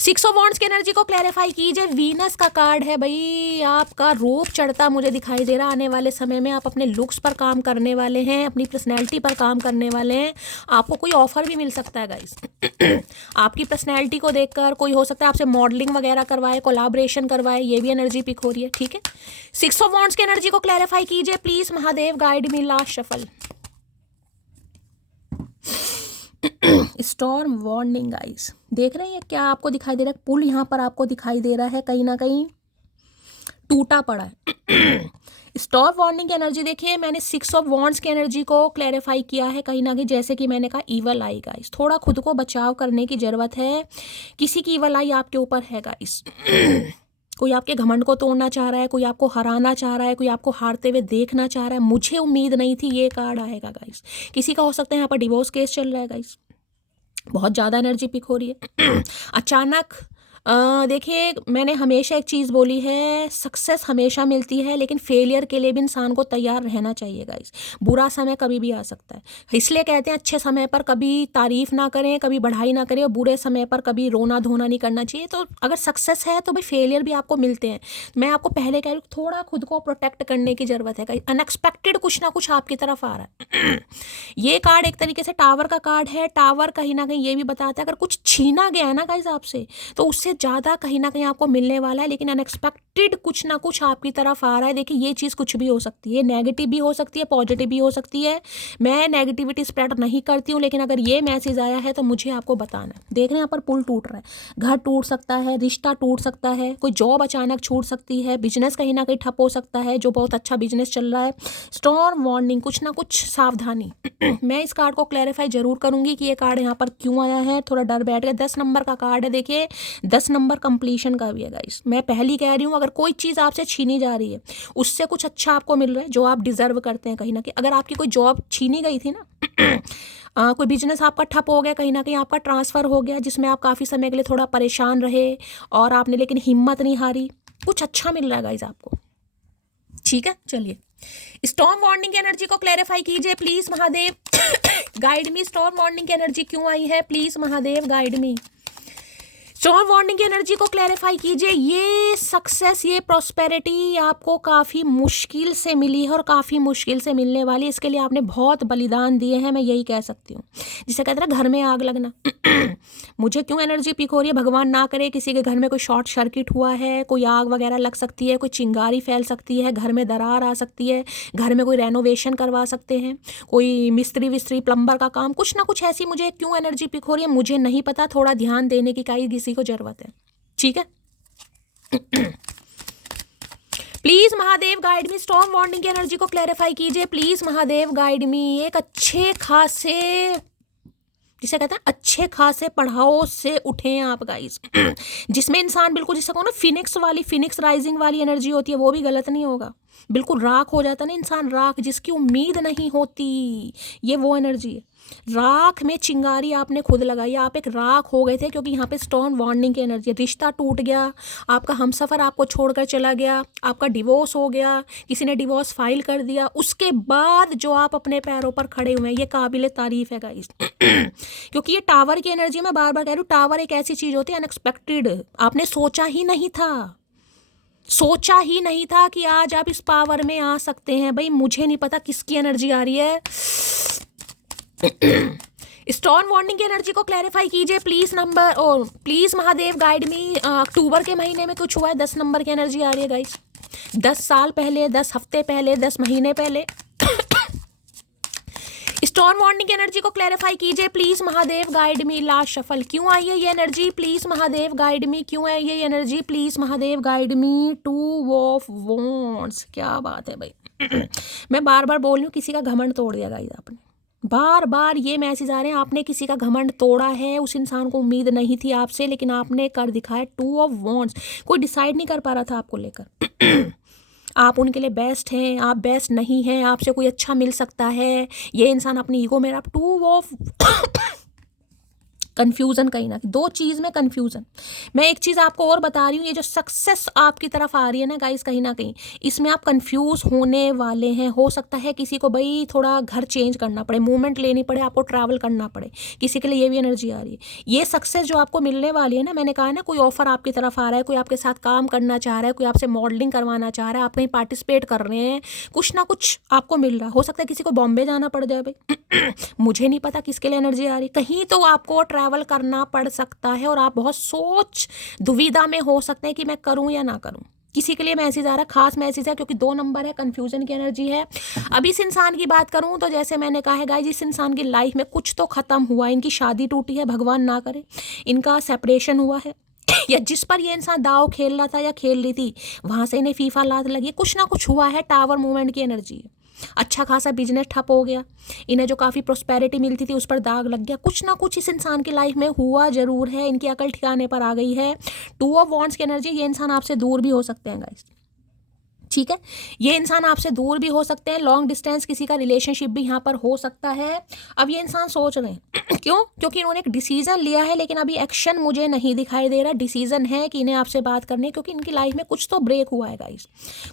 6 ऑफ वॉन्ड्स की एनर्जी को क्लैरिफाई कीजिए। वीनस का कार्ड है भाई, आपका रूप चढ़ता मुझे दिखाई दे रहा। आने वाले समय में आप अपने लुक्स पर काम करने वाले हैं, अपनी पर्सनैलिटी पर काम करने वाले हैं। आपको कोई ऑफर भी मिल सकता है गाइस। आपकी पर्सनैलिटी को देखकर कोई हो सकता है आपसे मॉडलिंग वगैरह करवाए, कोलैबोरेशन करवाए, ये भी एनर्जी पिक हो रही है, ठीक है। 6 ऑफ वॉन्ड्स की एनर्जी को क्लैरिफाई कीजिए please, Mahadev guide me. Last shuffle. Storm warning guys, देख रहे हैं क्या आपको दिखाई दे रहा है? पुल यहाँ पर आपको दिखाई दे रहा है, कहीं ना कहीं टूटा पड़ा है। स्टॉर्म वार्निंग की एनर्जी देखिए, मैंने 6 ऑफ वॉन्ड्स की एनर्जी को क्लैरिफाई किया है कहीं ना कहीं, जैसे कि मैंने कहा ईवल आई गाइस, थोड़ा खुद को बचाव करने की जरूरत है। किसी की ईवल आई आपके ऊपर है गाइस। कोई आपके घमंड को तोड़ना चाह रहा है, कोई आपको हराना चाह रहा है, कोई आपको हारते हुए देखना चाह रहा है। मुझे उम्मीद नहीं थी ये कार्ड आएगा गाइस। किसी का हो सकता है यहाँ पर डिवोर्स केस चल रहा है गाइस, बहुत ज़्यादा एनर्जी पिक हो रही है। अचानक देखिए, मैंने हमेशा एक चीज़ बोली है, सक्सेस हमेशा मिलती है, लेकिन फेलियर के लिए भी इंसान को तैयार रहना चाहिए गाइस। बुरा समय कभी भी आ सकता है, इसलिए कहते हैं अच्छे समय पर कभी तारीफ ना करें, कभी बढ़ाई ना करें, और बुरे समय पर कभी रोना धोना नहीं करना चाहिए। तो अगर सक्सेस है तो भाई फेलियर भी आपको मिलते हैं। मैं आपको पहले कह रही हूँ, थोड़ा खुद को प्रोटेक्ट करने की ज़रूरत है गाइस। अनएक्सपेक्टेड कुछ ना कुछ आपकी तरफ आ रहा है। ये कार्ड एक तरीके से टावर का कार्ड है। टावर कहीं ना कहीं ये भी बताता है, अगर कुछ छीना गया है ना गाइस आपसे, तो उससे ज़्यादा कहीं ना कहीं आपको मिलने वाला है। लेकिन अनएक्सपेक्टेड कुछ ना कुछ आपकी तरफ आ रहा है। देखिए, ये चीज़ कुछ भी हो सकती है, नेगेटिव भी हो सकती है, पॉजिटिव भी हो सकती है। मैं नेगेटिविटी स्प्रेड नहीं करती हूँ, लेकिन अगर ये मैसेज आया है तो मुझे आपको बताना है। देख रहे हैं यहाँ पर पुल टूट रहा है, घर टूट सकता है, रिश्ता टूट सकता है, कोई जॉब अचानक छूट सकती है, बिजनेस कहीं ना कहीं ठप हो सकता है, जो बहुत अच्छा बिजनेस चल रहा है। स्टॉर्म वार्निंग, कुछ ना कुछ सावधानी। मैं इस कार्ड को क्लैरिफाई जरूर करूंगी कि ये कार्ड यहाँ पर क्यों आया है। थोड़ा डर बैठ गया। 10 नंबर का कार्ड है, देखिए 10 नंबर कंप्लीशन का भी है गाइस। मैं पहली कह रही हूँ, अगर कोई चीज़ आपसे छीनी जा रही है, उससे कुछ अच्छा आपको मिल रहा है, जो आप डिजर्व करते हैं कहीं ना कहीं। अगर आपकी कोई जॉब छीनी गई थी ना, कोई बिजनेस आपका ठप हो गया, कहीं ना कहीं आपका ट्रांसफ़र हो गया, जिसमें आप काफ़ी समय के लिए थोड़ा परेशान रहे और आपने लेकिन हिम्मत नहीं हारी, कुछ अच्छा मिल रहा है गाइस आपको। ठीक है, चलिए स्टॉर्म वार्निंग की एनर्जी को क्लैरिफाई कीजिए please Mahadev. Guide me, storm warning की एनर्जी क्यों आई है, please Mahadev guide me. Storm warning की एनर्जी को क्लैरिफाई कीजिए। ये सक्सेस, ये प्रॉस्पेरिटी आपको काफ़ी मुश्किल से मिली है और काफ़ी मुश्किल से मिलने वाली। इसके लिए आपने बहुत बलिदान दिए हैं, मैं यही कह सकती हूँ। जिसे कहते हैं ना घर में आग लगना। मुझे क्यों एनर्जी पिक हो रही है, भगवान ना करे किसी के घर में कोई शॉर्ट सर्किट हुआ है, कोई आग वगैरह लग सकती है, कोई चिंगारी फैल सकती है, घर में दरार आ सकती है, घर में कोई रेनोवेशन करवा सकते हैं, कोई मिस्त्री विस्त्री प्लम्बर का काम, कुछ ना कुछ ऐसी मुझे क्यों एनर्जी पिक हो रही है मुझे नहीं पता। थोड़ा ध्यान देने की किसी को जरूरत है, ठीक है। Please Mahadev guide me, storm warning की एनर्जी को क्लैरिफाई कीजिए प्लीज महादेव गाइड मी। एक अच्छे खासे, जिसे कहते हैं अच्छे खासे पढ़ाओ से उठें आप गाइस, जिसमें इंसान बिल्कुल, जिसे कहो ना फिनिक्स वाली, फिनिक्स राइजिंग वाली एनर्जी होती है, वो भी गलत नहीं होगा। बिल्कुल राख हो जाता है ना इंसान, राख जिसकी उम्मीद नहीं होती, ये वो एनर्जी है। राख में चिंगारी आपने खुद लगाई, आप एक राख हो गए थे, क्योंकि यहाँ पे स्टॉर्म वार्निंग की एनर्जी है। रिश्ता टूट गया, आपका हमसफर आपको छोड़कर चला गया, आपका डिवोर्स हो गया, किसी ने डिवोर्स फाइल कर दिया, उसके बाद जो आप अपने पैरों पर खड़े हुए हैं, ये काबिल तारीफ है गाइस। क्योंकि ये टावर की एनर्जी, मैं बार बार कह रही हूँ, टावर एक ऐसी चीज होती है अनएक्सपेक्टेड, आपने सोचा ही नहीं था, सोचा ही नहीं था कि आज आप इस पावर में आ सकते हैं। भाई मुझे नहीं पता किसकी एनर्जी आ रही है। स्टॉर्म वार्निंग की एनर्जी को क्लैरिफाई कीजिए प्लीज नंबर, और प्लीज महादेव गाइड मी। अक्टूबर के महीने में कुछ हुआ है, 10 नंबर की एनर्जी आ रही है गाइस। 10 साल पहले, 10 हफ्ते पहले, 10 महीने पहले। स्टॉर्म वार्निंग की एनर्जी को क्लैरिफाई कीजिए please Mahadev guide me. Last shuffle, क्यों आई है ये एनर्जी प्लीज महादेव गाइड मी, क्यों है ये energy please Mahadev guide me. 2 of wands, क्या बात है भाई। मैं बार बार बोल रही हूँ, किसी का घमंड तोड़ दिया गाइस आपने, बार बार ये मैसेज आ रहे हैं, आपने किसी का घमंड तोड़ा है। उस इंसान को उम्मीद नहीं थी आपसे, लेकिन आपने कर दिखाया। 2 ऑफ वॉन्ड्स, कोई डिसाइड नहीं कर पा रहा था आपको लेकर। आप उनके लिए बेस्ट हैं, आप बेस्ट नहीं हैं, आपसे कोई अच्छा मिल सकता है, ये इंसान अपनी ईगो में। आप 2 ऑफ कन्फ्यूज़न, कहीं ना 2 चीज़ में कन्फ्यूज़न। मैं एक चीज़ आपको और बता रही हूँ, ये जो सक्सेस आपकी तरफ आ रही है ना गाइस, कहीं ना कहीं इसमें आप कंफ्यूज होने वाले हैं। हो सकता है किसी को भाई थोड़ा घर चेंज करना पड़े, मूवमेंट लेनी पड़े, आपको ट्रैवल करना पड़े, किसी के लिए ये भी एनर्जी आ रही है। ये सक्सेस जो आपको मिलने वाली है ना, मैंने कहा ना, कोई ऑफर आपकी तरफ आ रहा है, कोई आपके साथ काम करना चाह रहा है, कोई आपसे मॉडलिंग करवाना चाह रहा है, आप कहीं पार्टिसिपेट कर रहे हैं, कुछ ना कुछ आपको मिल रहा है। हो सकता है किसी को बॉम्बे जाना पड़ जाए भाई। मुझे नहीं पता किसके लिए एनर्जी आ रही, कहीं तो आपको ट्रैवल करना पड़ सकता है और आप बहुत सोच दुविधा में हो सकते हैं कि मैं करूं या ना करूं। किसी के लिए मैसेज आ रहा है, खास मैसेज है क्योंकि 2 नंबर है, कंफ्यूजन की एनर्जी है। अब इस इंसान की बात करूं तो जैसे मैंने कहा है गाइस, इस इंसान की लाइफ में कुछ तो खत्म हुआ, इनकी शादी टूटी है, भगवान ना करे, इनका सेपरेशन हुआ है या जिस पर ये इंसान दाव खेल रहा था या खेल रही थी वहां से इन्हें फीफा लात लगी, कुछ ना कुछ हुआ है। टावर मूवमेंट की एनर्जी है। अच्छा खासा बिजनेस ठप हो गया, इन्हें जो काफ़ी प्रोस्पेरिटी मिलती थी उस पर दाग लग गया। कुछ ना कुछ इस इंसान की लाइफ में हुआ जरूर है। इनकी अकल ठिकाने पर आ गई है। 2 ऑफ वॉन्ड्स की एनर्जी, ये इंसान आपसे दूर भी हो सकते हैं गाइस, ठीक है, ये इंसान आपसे दूर भी हो सकते हैं। लॉन्ग डिस्टेंस किसी का रिलेशनशिप भी यहाँ पर हो सकता है। अब ये इंसान सोच रहे हैं क्यों? क्योंकि इन्होंने एक डिसीजन लिया है लेकिन अभी एक्शन मुझे नहीं दिखाई दे रहा। डिसीजन है कि इन्हें आपसे बात करनी है क्योंकि इनकी लाइफ में कुछ तो ब्रेक हुआ है गाइस,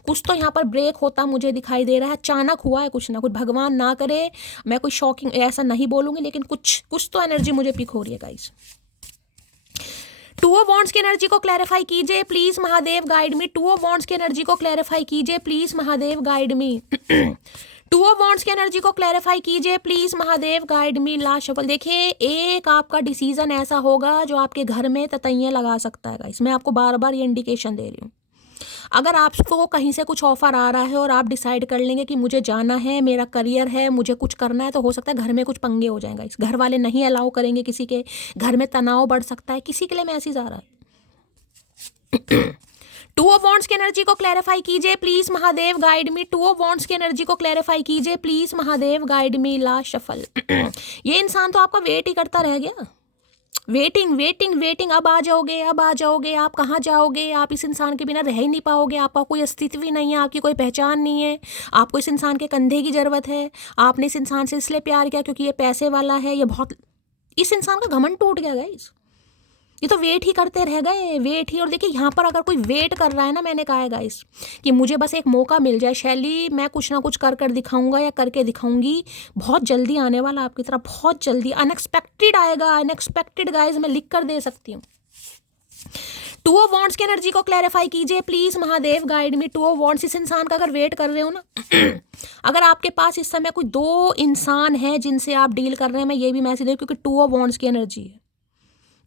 कुछ तो यहाँ पर ब्रेक होता मुझे दिखाई दे रहा है। अचानक हुआ है कुछ ना कुछ, भगवान ना करे मैं कोई शॉकिंग ऐसा नहीं बोलूँगी, लेकिन कुछ तो एनर्जी मुझे पिक हो रही है गाइस। 2 ऑफ वॉन्ड्स की एनर्जी को क्लैरिफाई कीजिए please Mahadev, guide me. 2 of wands की एनर्जी को क्लैरिफाई कीजिए please Mahadev, guide me. 2 of wands की एनर्जी को क्लैरिफाई कीजिए please Mahadev, guide me. Last shuffle. देखिए, एक आपका डिसीजन ऐसा होगा जो आपके घर में ततैया लगा सकता है गाइस। मैं आपको बार बार ये इंडिकेशन दे रही हूँ। अगर आपको कहीं से कुछ ऑफर आ रहा है और आप डिसाइड कर लेंगे कि मुझे जाना है, मेरा करियर है, मुझे कुछ करना है, तो हो सकता है घर में कुछ पंगे हो जाएंगे। इस घर वाले नहीं अलाउ करेंगे, किसी के घर में तनाव बढ़ सकता है, किसी के लिए मैसेज आ रहा है। 2 ऑफ वॉन्ड्स की एनर्जी को क्लैरिफाई कीजिए please Mahadev, guide me. 2 of wands की एनर्जी को क्लैरिफाई कीजिए please Mahadev, guide me. Last shuffle. ये इंसान तो आपका वेट ही करता रह गया। वेटिंग वेटिंग वेटिंग, अब आ जाओगे, अब आ जाओगे, आप कहाँ जाओगे? आप इस इंसान के बिना रह ही नहीं पाओगे। आपका कोई अस्तित्व ही नहीं है, आपकी कोई पहचान नहीं है। आपको इस इंसान के कंधे की ज़रूरत है। आपने इस इंसान से इसलिए प्यार किया क्योंकि ये पैसे वाला है, ये बहुत, इस इंसान का घमंड टूट गया गाइस। ये तो वेट ही करते रह गए, वेट ही। और देखिए, यहाँ पर अगर कोई वेट कर रहा है ना, मैंने कहा है गाइस कि मुझे बस एक मौका मिल जाए, शैली मैं कुछ ना कुछ कर दिखाऊंगा या करके दिखाऊंगी, बहुत जल्दी आने वाला आपकी तरफ, बहुत जल्दी, अनएक्सपेक्टेड आएगा। अनएक्सपेक्टेड गाइस मैं लिख कर दे सकती हूँ। 2 ऑफ वॉन्ड्स की एनर्जी को क्लैरिफाई कीजिए please Mahadev, guide me. 2 of wands, इस इंसान का अगर वेट कर रहे हो ना, अगर आपके पास इस समय कोई 2 इंसान है जिनसे आप डील कर रहे हैं, मैं ये भी मैसेज दे, क्योंकि 2 ऑफ वॉन्ड्स की एनर्जी है।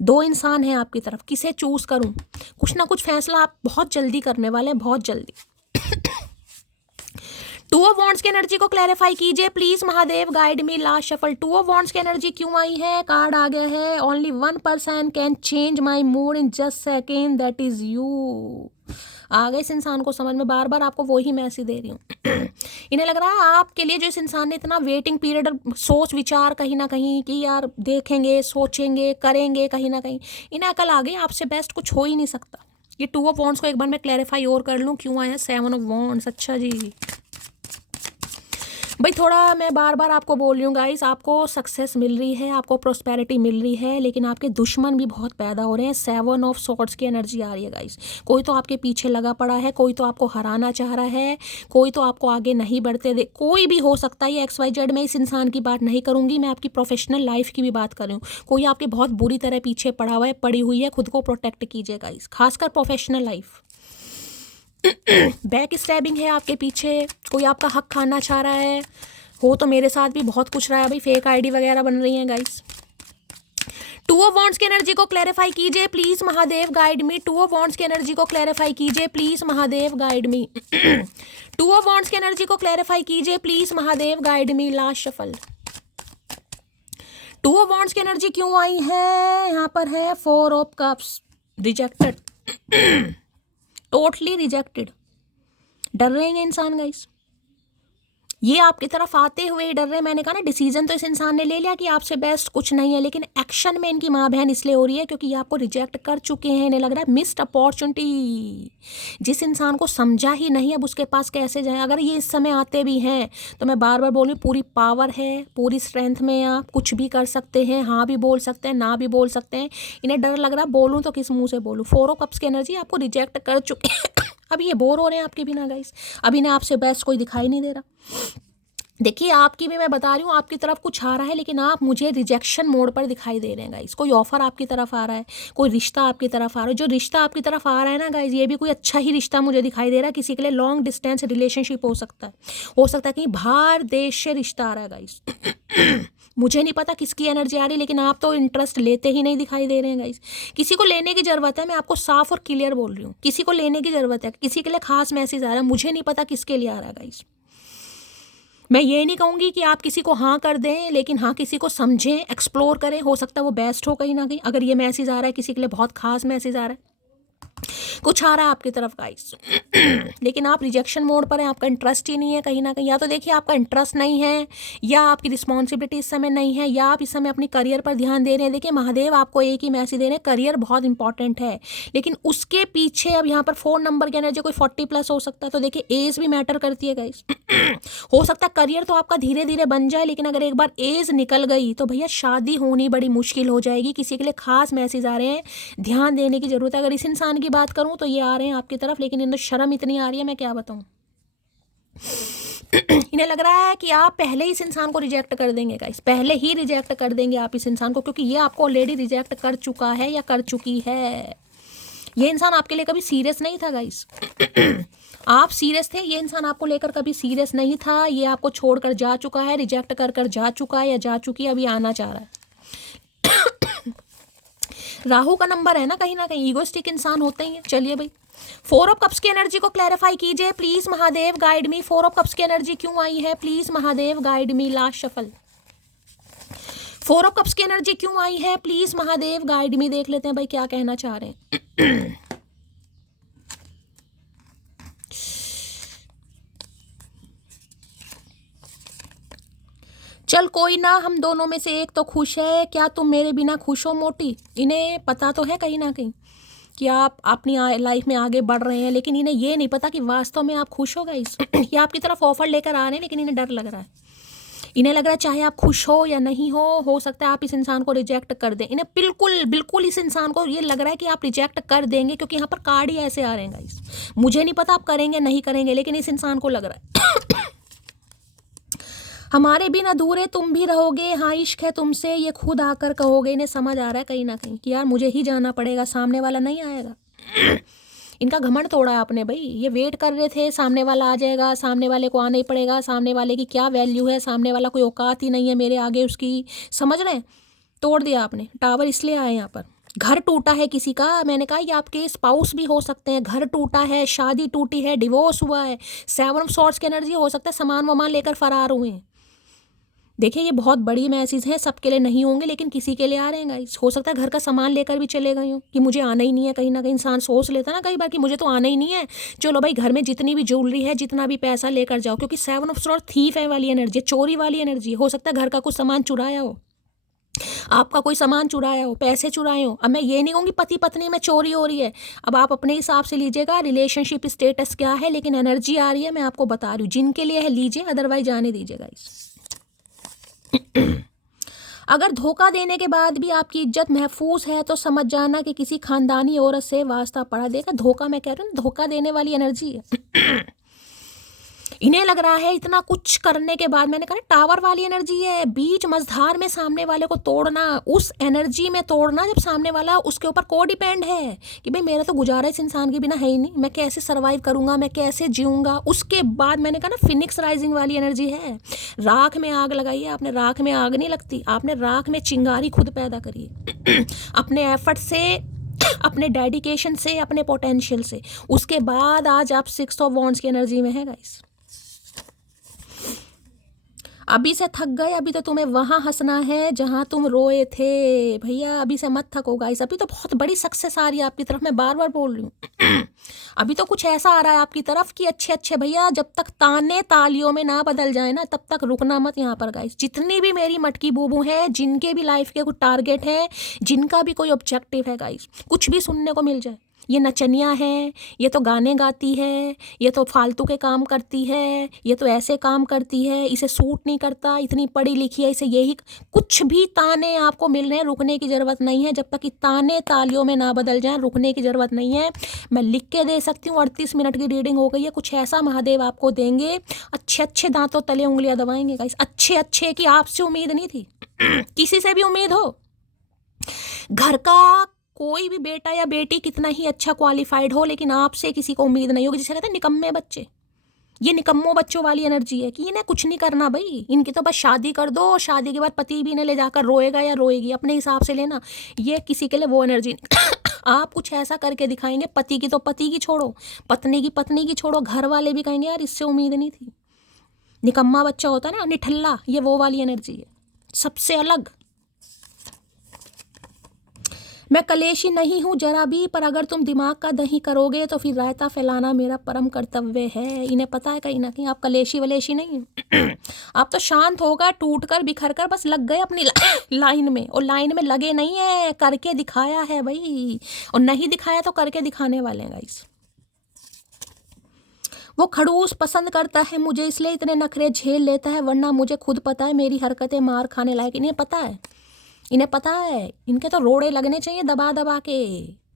2 इंसान हैं आपकी तरफ, किसे चूज करूं? कुछ ना कुछ फैसला आप बहुत जल्दी करने वाले हैं, बहुत जल्दी। 2 ऑफ वॉन्ड्स की एनर्जी को क्लैरिफाई कीजिए please Mahadev, guide me. Last shuffle. 2 of wands की एनर्जी क्यों आई है? कार्ड आ गया है, only 1 person can change my mood in just second, that is you. आ गए इस इंसान को समझ में, बार बार आपको वही मैसेज दे रही हूँ। इन्हें लग रहा है आपके लिए जो इस इंसान ने इतना वेटिंग पीरियड, सोच विचार कहीं ना कहीं कि यार देखेंगे, सोचेंगे, करेंगे, कहीं ना कहीं इन्हें अकल आ गई, आपसे बेस्ट कुछ हो ही नहीं सकता। ये 2 ऑफ वॉन्ड्स को एक बार मैं क्लैरिफाई और कर लूँ क्यों आया 7 ऑफ वॉन्ड्स। अच्छा जी भाई, थोड़ा मैं बार बार आपको बोल रही हूँ गाइस, आपको सक्सेस मिल रही है, आपको प्रोस्पेरिटी मिल रही है, लेकिन आपके दुश्मन भी बहुत पैदा हो रहे हैं। 7 ऑफ सॉर्ड्स की एनर्जी आ रही है गाइस। कोई तो आपके पीछे लगा पड़ा है, कोई तो आपको हराना चाह रहा है, कोई तो आपको आगे नहीं बढ़ते दे, कोई भी हो सकता है। ये XYZ, मैं इस इंसान की बात नहीं करूँगी, मैं आपकी प्रोफेशनल लाइफ की भी बात कर रही हूँ। कोई आपके बहुत बुरी तरह पीछे पड़ा हुआ है, पड़ी हुई है, खुद को प्रोटेक्ट कीजिए गाइस, खासकर प्रोफेशनल लाइफ। बैक स्टैबिंग है आपके पीछे, कोई आपका हक खाना चाह रहा है, हो तो मेरे साथ भी बहुत कुछ रहा है भाई, फेक आईडी वगैरह बन रही हैं गाइस। 2 ऑफ वॉन्ड्स की एनर्जी को क्लैरिफाई कीजिए please Mahadev, guide me. 2 of wands की एनर्जी को क्लैरिफाई कीजिए please Mahadev, guide me. 2 of wands की एनर्जी को क्लैरिफाई कीजिए please Mahadev, guide me. Last shuffle. 2 of wands की एनर्जी क्यों आई है? यहाँ पर है 4 of cups, rejected, totally rejected. डर रहे हैं इंसान गाइस, ये आपकी तरफ आते हुए डर रहे हैं। मैंने कहा ना, डिसीजन तो इस इंसान ने ले लिया कि आपसे बेस्ट कुछ नहीं है, लेकिन एक्शन में इनकी माँ बहन इसलिए हो रही है क्योंकि ये आपको रिजेक्ट कर चुके हैं। इन्हें लग रहा है मिस्ड अपॉर्चुनिटी, जिस इंसान को समझा ही नहीं, अब उसके पास कैसे जाए। अगर ये इस समय आते भी हैं तो मैं बार बार बोल रही हूँ, पूरी पावर है, पूरी स्ट्रेंथ में आप कुछ भी कर सकते हैं, हाँ भी बोल सकते हैं, ना भी बोल सकते हैं। इन्हें डर लग रहा है, बोलूँ तो किस मुँह से बोलूँ। 4 ऑफ कप्स की एनर्जी आपको रिजेक्ट कर चुके हैं। अब ये बोर हो रहे हैं आपके बिना गाइस, अब इन्हें आपसे बेस्ट कोई दिखाई नहीं दे रहा। देखिए, आपकी भी मैं बता रही हूँ, आपकी तरफ कुछ आ रहा है, लेकिन आप मुझे रिजेक्शन मोड पर दिखाई दे रहे हैं गाइस। कोई ऑफर आपकी तरफ आ रहा है, कोई रिश्ता आपकी तरफ आ रहा है। जो रिश्ता आपकी तरफ आ रहा है ना गाइस, ये भी कोई अच्छा ही रिश्ता मुझे दिखाई दे रहा है। किसी के लिए लॉन्ग डिस्टेंस रिलेशनशिप हो सकता है, हो सकता है कहीं बाहर देश से रिश्ता आ रहा है गाइस। मुझे नहीं पता किसकी एनर्जी आ रही, लेकिन आप तो इंटरेस्ट लेते ही नहीं दिखाई दे रहे हैं गाइस। किसी को लेने की ज़रूरत है, मैं आपको साफ और क्लियर बोल रही हूँ, किसी को लेने की ज़रूरत है, किसी के लिए खास मैसेज आ रहा है, मुझे नहीं पता किसके लिए आ रहा है गाइस। मैं ये नहीं कहूँगी कि आप किसी को हाँ कर दें, लेकिन हाँ किसी को समझें, एक्सप्लोर करें, हो सकता है वो बेस्ट हो कहीं ना कहीं। अगर ये मैसेज आ रहा है किसी के लिए बहुत खास मैसेज आ रहा है, कुछ आ रहा है आपकी तरफ गाइस, लेकिन आप रिजेक्शन मोड पर हैं, आपका इंटरेस्ट ही नहीं है कहीं ना कहीं। या तो देखिए आपका इंटरेस्ट नहीं है, या आपकी रिस्पॉन्सिबिलिटी इस समय नहीं है, या आप इस समय अपनी करियर पर ध्यान दे रहे हैं। देखिए महादेव आपको एक ही मैसेज दे रहे हैं, करियर बहुत इंपॉर्टेंट है, लेकिन उसके पीछे अब यहाँ पर 4 नंबर की एनर्जी, कोई 40+ हो सकता है, तो देखिए एज भी मैटर करती है गाइस। हो सकता है करियर तो आपका धीरे धीरे बन जाए, लेकिन अगर एक बार एज निकल गई तो भैया शादी होनी बड़ी मुश्किल हो जाएगी। किसी के लिए खास मैसेज आ रहे हैं, ध्यान देने की जरूरत है। अगर इस इंसान की बात करूं तो ये आ रहे हैं आपकी तरफ, लेकिन इन्हें शर्म इतनी आ रही है, मैं क्या बताऊं। इन्हें लग रहा है कि आप पहले ही इस इंसान को रिजेक्ट कर देंगे गाइस, पहले ही रिजेक्ट कर देंगे आप इस इंसान को, क्योंकि ये आपको ऑलरेडी रिजेक्ट कर चुका है या कर चुकी है। ये इंसान आपके लिए कभी सीरियस नहीं था गाइस। आप सीरियस थे, ये इंसान आपको लेकर कभी सीरियस नहीं था। ये आपको छोड़कर जा चुका है, रिजेक्ट कर कर जा चुका है या जा चुकी है, अभी आना चाह रहा है। राहु का नंबर है ना कहीं ईगोस्टिक इंसान होते ही हैं। चलिए भाई 4 ऑफ कप्स की एनर्जी को क्लैरिफाई कीजिए please Mahadev, guide me. 4 of cups की एनर्जी क्यों आई है please Mahadev, guide me. Last shuffle 4 of cups की एनर्जी क्यों आई है प्लीज महादेव, गाइड मी। देख लेते हैं भाई क्या कहना चाह रहे हैं। चल कोई ना, हम दोनों में से एक तो खुश है, क्या तुम मेरे बिना खुश हो मोटी। इन्हें पता तो है कहीं ना कहीं कि आप अपनी लाइफ में आगे बढ़ रहे हैं, लेकिन इन्हें ये नहीं पता कि वास्तव में आप खुश हो गाइस। ये आपकी तरफ ऑफर लेकर आ रहे हैं, लेकिन इन्हें डर लग रहा है। इन्हें लग रहा है चाहे आप खुश हो या नहीं हो सकता है आप इस इंसान को रिजेक्ट कर दें। इन्हें बिल्कुल इस इंसान को ये लग रहा है कि आप रिजेक्ट कर देंगे, क्योंकि यहाँ पर कार्ड ही ऐसे आ रहे हैं गाइस। मुझे नहीं पता आप करेंगे नहीं करेंगे, लेकिन इस इंसान को लग रहा है हमारे बिन अधूरे तुम भी रहोगे, हाँ इश्क है तुमसे ये खुद आकर कहोगे। इन्हें समझ आ रहा है कहीं ना कहीं कि यार मुझे ही जाना पड़ेगा, सामने वाला नहीं आएगा। इनका घमंड तोड़ा है आपने भाई। ये वेट कर रहे थे सामने वाला आ जाएगा, सामने वाले को आना ही पड़ेगा, सामने वाले की क्या वैल्यू है, सामने वाला कोई औकात ही नहीं है मेरे आगे उसकी। समझ रहे हैं, तोड़ दिया आपने टावर। इसलिए आए यहाँ पर। घर टूटा है किसी का, मैंने कहा ये आपके स्पाउस भी हो सकते हैं। घर टूटा है, शादी टूटी है, डिवोर्स हुआ है। 7 ऑफ सॉर्ड्स की एनर्जी हो सकता है सामान वामान लेकर फरार हुए हैं। देखिए ये बहुत बड़ी मैसेज है, सबके लिए नहीं होंगे, लेकिन किसी के लिए आ रहे हैं गाइस। हो सकता है घर का सामान लेकर भी चले गए हो कि मुझे आना ही नहीं है। कहीं ना कहीं इंसान सोच लेता ना कई बार कि मुझे तो आना ही नहीं है, चलो भाई घर में जितनी भी ज्वेलरी है, जितना भी पैसा लेकर जाओ, क्योंकि 7 ऑफ सॉर्ड थीफ है वाली एनर्जी, चोरी वाली एनर्जी। हो सकता है घर का कुछ सामान चुराया हो, आपका कोई सामान चुराया हो, पैसे चुराए हो। अब मैं ये नहीं कहूँगी पति पत्नी में चोरी हो रही है, अब आप अपने हिसाब से लीजिएगा रिलेशनशिप स्टेटस क्या है, लेकिन एनर्जी आ रही है, मैं आपको बता रही हूँ। जिनके लिए है लीजिए, अदरवाइज जाने दीजिएगा इस। अगर धोखा देने के बाद भी आपकी इज्जत महफूज है तो समझ जाना कि किसी खानदानी औरत से वास्ता पड़ा। देखा धोखा, मैं कह रही हूँ धोखा देने वाली एनर्जी है। इन्हें लग रहा है इतना कुछ करने के बाद, मैंने कहा टावर वाली एनर्जी है, बीच मझधार में सामने वाले को तोड़ना, उस एनर्जी में तोड़ना जब सामने वाला उसके ऊपर को डिपेंड है कि भाई मेरा तो गुजारा इस इंसान के बिना है ही नहीं, मैं कैसे सर्वाइव करूंगा, मैं कैसे जीऊंगा। उसके बाद मैंने कहा ना फिनिक्स राइजिंग वाली एनर्जी है। राख में आग लगाई है आपने, राख में आग नहीं लगती, आपने राख में चिंगारी खुद पैदा करी है अपने एफर्ट से, अपने डेडिकेशन से, अपने पोटेंशियल से। उसके बाद आज आप 6 ऑफ वॉन्ड्स की एनर्जी में है गाइस। अभी से थक गए, अभी तो तुम्हें वहाँ हंसना है जहाँ तुम रोए थे भैया। अभी से मत थको गाइस, अभी तो बहुत बड़ी सक्सेस आ रही है आपकी तरफ, मैं बार बार बोल रही हूँ। अभी तो कुछ ऐसा आ रहा है आपकी तरफ कि अच्छे भैया, जब तक ताने तालियों में ना बदल जाए ना तब तक रुकना मत यहाँ पर गाइस। जितनी भी मेरी मटकी बूबू हैं, जिनके भी लाइफ के कुछ टारगेट है, जिनका भी कोई ऑब्जेक्टिव है गाइस, कुछ भी सुनने को मिल जाए, ये नचनिया है, ये तो गाने गाती है, ये तो फालतू के काम करती है, ये तो ऐसे काम करती है, इसे सूट नहीं करता, इतनी पढ़ी लिखी है, इसे यही, कुछ भी ताने आपको मिल रहे हैं, रुकने की ज़रूरत नहीं है। जब तक कि ताने तालियों में ना बदल जाएं, रुकने की ज़रूरत नहीं है। मैं लिख के दे सकती हूँ, 38 मिनट की रीडिंग हो गई है। कुछ ऐसा महादेव आपको देंगे, अच्छे दांतों तले उंगलियां दबाएंगे गाइस, अच्छे कि आपसे उम्मीद नहीं थी, किसी से भी उम्मीद हो। घर का कोई भी बेटा या बेटी कितना ही अच्छा क्वालिफाइड हो, लेकिन आपसे किसी को उम्मीद नहीं होगी। जिसे कहते हैं निकम्मे बच्चे, ये निकम्मों बच्चों वाली एनर्जी है कि इन्हें कुछ नहीं करना भाई, इनकी तो बस शादी कर दो और शादी के बाद पति भी इन्हें ले जाकर रोएगा या रोएगी, अपने हिसाब से लेना। ये किसी के लिए वो एनर्जी आप कुछ ऐसा करके दिखाएंगे, पति की तो पति की छोड़ो, पत्नी की छोड़ो, घर वाले भी कहेंगे यार इससे उम्मीद नहीं थी। निकम्मा बच्चा होता है ना, निठल्ला, ये वो वाली एनर्जी है, सबसे अलग। मैं कलेशी नहीं हूँ जरा भी, पर अगर तुम दिमाग का दही करोगे तो फिर रायता फैलाना मेरा परम कर्तव्य है। इन्हें पता है कहीं ना कहीं आप कलेशी वलेशी नहीं हैं। आप तो शांत होकर टूट कर बिखर कर बस लग गए अपनी लाइन में, और लाइन में लगे नहीं है, करके दिखाया है भाई, और नहीं दिखाया तो करके दिखाने वाले हैं गाइस। वो खड़ूस पसंद करता है मुझे, इसलिए इतने नखरे झेल लेता है, वरना मुझे खुद पता है मेरी हरकतें मार खाने लायक। इन्हें पता है, इन्हें पता है, इनके तो रोड़े लगने चाहिए दबा दबा के।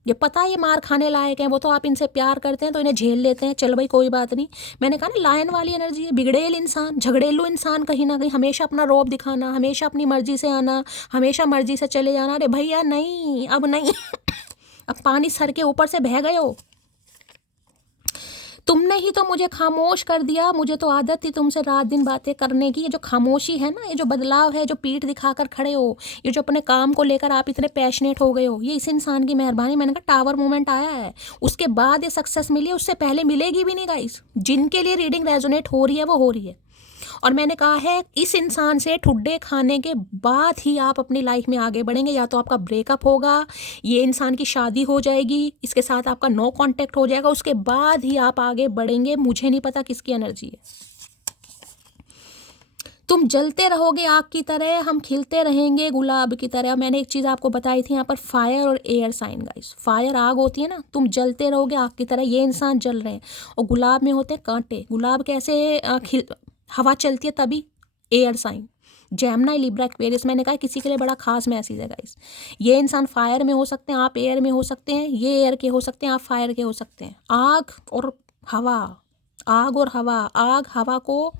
ये पता है ये मार खाने लायक हैं, वो तो आप इनसे प्यार करते हैं तो इन्हें झेल लेते हैं, चल भाई कोई बात नहीं। मैंने कहा ना लायन वाली एनर्जी है, बिगड़ेल इंसान, झगड़ेलू इंसान कहीं ना कहीं, हमेशा अपना रौब दिखाना, हमेशा अपनी मर्जी से आना, हमेशा मर्जी से चले जाना। अरे भैया नहीं, अब नहीं अब पानी सर के ऊपर से बह गए हो। तुमने ही तो मुझे खामोश कर दिया, मुझे तो आदत थी तुमसे रात दिन बातें करने की। ये जो खामोशी है ना, ये जो बदलाव है, जो पीठ दिखाकर खड़े हो, ये जो अपने काम को लेकर आप इतने पैशनेट हो गए हो, ये इस इंसान की मेहरबानी। मैंने कहा टावर मूवमेंट आया है, उसके बाद ये सक्सेस मिली है, उससे पहले मिलेगी भी नहीं गाइस। जिनके लिए रीडिंग रेजोनेट हो रही है वो हो रही है। और मैंने कहा है इस इंसान से ठुड्डे खाने के बाद ही आप अपनी लाइफ में आगे बढ़ेंगे। या तो आपका ब्रेकअप होगा, ये इंसान की शादी हो जाएगी, इसके साथ आपका नो कांटेक्ट हो जाएगा, उसके बाद ही आप आगे बढ़ेंगे। मुझे नहीं पता किसकी एनर्जी है। तुम जलते रहोगे आग की तरह, हम खिलते रहेंगे गुलाब की तरह। मैंने एक चीज़ आपको बताई थी यहाँ पर, फायर और एयर साइन गाइस। फायर आग होती है ना, तुम जलते रहोगे आग की तरह, ये इंसान जल रहे हैं। और गुलाब में होते हैं कांटे। गुलाब कैसे हवा चलती है तभी। Air sign Gemini, Libra, Aquarius. मैंने कहा किसी के लिए बड़ा खास मैसेज है गाइस। ये इंसान फायर में हो सकते हैं, आप एयर में हो सकते हैं, ये एयर के हो सकते हैं, आप फायर के हो सकते हैं। आग और हवा, आग और हवा। आग हवा को,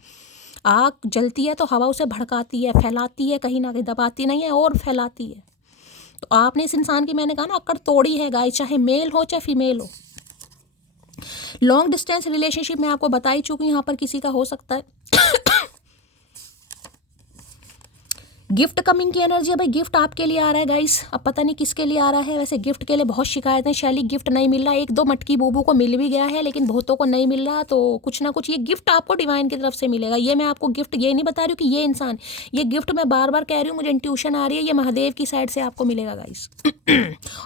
आग जलती है तो हवा उसे भड़काती है, फैलाती है, कहीं ना कहीं दबाती नहीं है और फैलाती है। तो आपने इस इंसान की, मैंने कहा ना, अक्कड़ तोड़ी है गाइस, चाहे मेल हो चाहे फीमेल हो। लॉन्ग डिस्टेंस रिलेशनशिप में आपको बता ही चुकी, यहाँ पर किसी का हो सकता है। गिफ्ट कमिंग की एनर्जी है भाई, गिफ्ट आपके लिए आ रहा है गाइस। अब पता नहीं किसके लिए आ रहा है। वैसे गिफ्ट के लिए बहुत शिकायतें, शैली गिफ्ट नहीं मिल रहा। एक दो मटकी बूबू को मिल भी गया है, लेकिन बहुतों को नहीं मिल रहा। तो कुछ ना कुछ ये गिफ्ट आपको डिवाइन की तरफ से मिलेगा। ये मैं आपको गिफ्ट ये नहीं बता रही हूँ कि ये इंसान, ये गिफ्ट मैं बार बार कह रही हूँ, मुझे इंट्यूशन आ रही है, ये महादेव की साइड से आपको मिलेगा गाइस।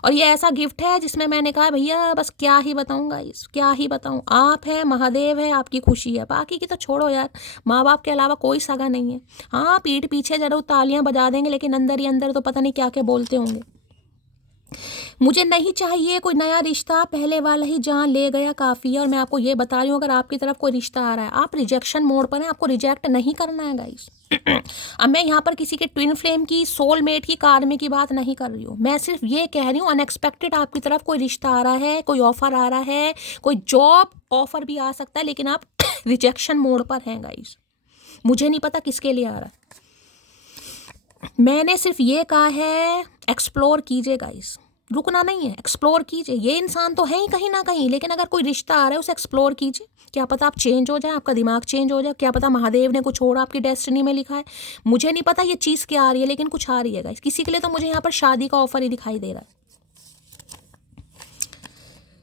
और ये ऐसा गिफ्ट है जिसमें मैंने कहा भैया बस क्या ही बताऊँ गाइस, क्या ही बताऊँ। आप है, महादेव है, आपकी खुशी है, बाकी की तो छोड़ो यार। माँ बाप के अलावा कोई सगा नहीं है। हाँ पीठ पीछे जरूर तालियां बजा देंगे, लेकिन अंदर ही अंदर तो पता नहीं क्या क्या बोलते होंगे। मुझे नहीं चाहिए कोई नया रिश्ता, पहले वाला ही जहाँ ले गया काफ़ी है। और मैं आपको ये बता रही हूँ, अगर आपकी तरफ कोई रिश्ता आ रहा है, आप रिजेक्शन मोड पर हैं, आपको रिजेक्ट नहीं करना है गाइस। अब मैं यहाँ पर किसी के ट्विन फ्लेम की, सोलमेट की, कार्मिक की बात नहीं कर रही हूँ। मैं सिर्फ ये कह रही हूँ अनएक्सपेक्टेड आपकी तरफ कोई रिश्ता आ रहा है, कोई ऑफर आ रहा है, कोई जॉब ऑफर भी आ सकता है, लेकिन आप रिजेक्शन मोड पर हैं गाइस। मुझे नहीं पता किसके लिए आ रहा है। मैंने सिर्फ ये कहा है एक्सप्लोर कीजिए गाइस, रुकना नहीं है, एक्सप्लोर कीजिए। ये इंसान तो है ही कहीं ना कहीं, लेकिन अगर कोई रिश्ता आ रहा है उसे एक्सप्लोर कीजिए। क्या पता आप चेंज हो जाए, आपका दिमाग चेंज हो जाए, क्या पता महादेव ने कुछ और आपकी डेस्टिनी में लिखा है। मुझे नहीं पता ये चीज़ क्या आ रही है, लेकिन कुछ आ रही है गाइस। किसी के लिए तो मुझे यहाँ पर शादी का ऑफर ही दिखाई दे रहा है।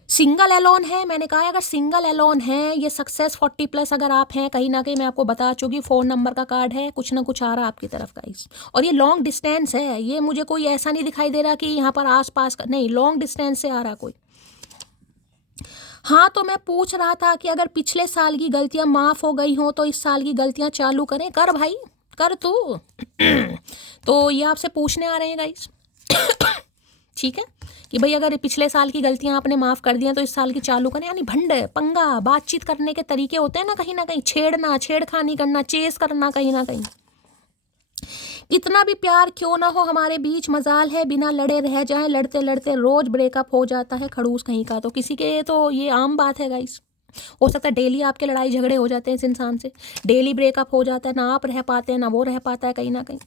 सिंगल एलोन है, मैंने कहा अगर सिंगल एलोन है, ये सक्सेस 40+ अगर आप हैं, कहीं ना कहीं मैं आपको बता चुकी, 4 नंबर का कार्ड है, कुछ ना कुछ आ रहा है आपकी तरफ गाइस। और ये लॉन्ग डिस्टेंस है, ये मुझे कोई ऐसा नहीं दिखाई दे रहा कि यहाँ पर आसपास का, नहीं, लॉन्ग डिस्टेंस से आ रहा कोई। हाँ तो मैं पूछ रहा था कि अगर पिछले साल की गलतियाँ माफ़ हो गई हों तो इस साल की गलतियाँ चालू करें। कर भाई कर तू। तो ये आपसे पूछने आ रहे हैं गाइस। ठीक है कि भाई अगर पिछले साल की गलतियां आपने माफ़ कर दी हैं तो इस साल की चालू करें। यानी भंड पंगा, बातचीत करने के तरीके होते हैं ना, कहीं छेड़ना, छेड़खानी करना, चेस करना, कहीं ना कहीं। कितना भी प्यार क्यों ना हो हमारे बीच, मजाल है बिना लड़े रह जाएं, लड़ते लड़ते रोज ब्रेकअप हो जाता है खड़ूस कहीं का। तो किसी के तो ये आम बात है गाइस। हो सकता है डेली आपके लड़ाई झगड़े हो जाते हैं इस इंसान से, डेली ब्रेकअप हो जाता है, ना आप रह पाते हैं ना वो रह पाता है कहीं ना कहीं।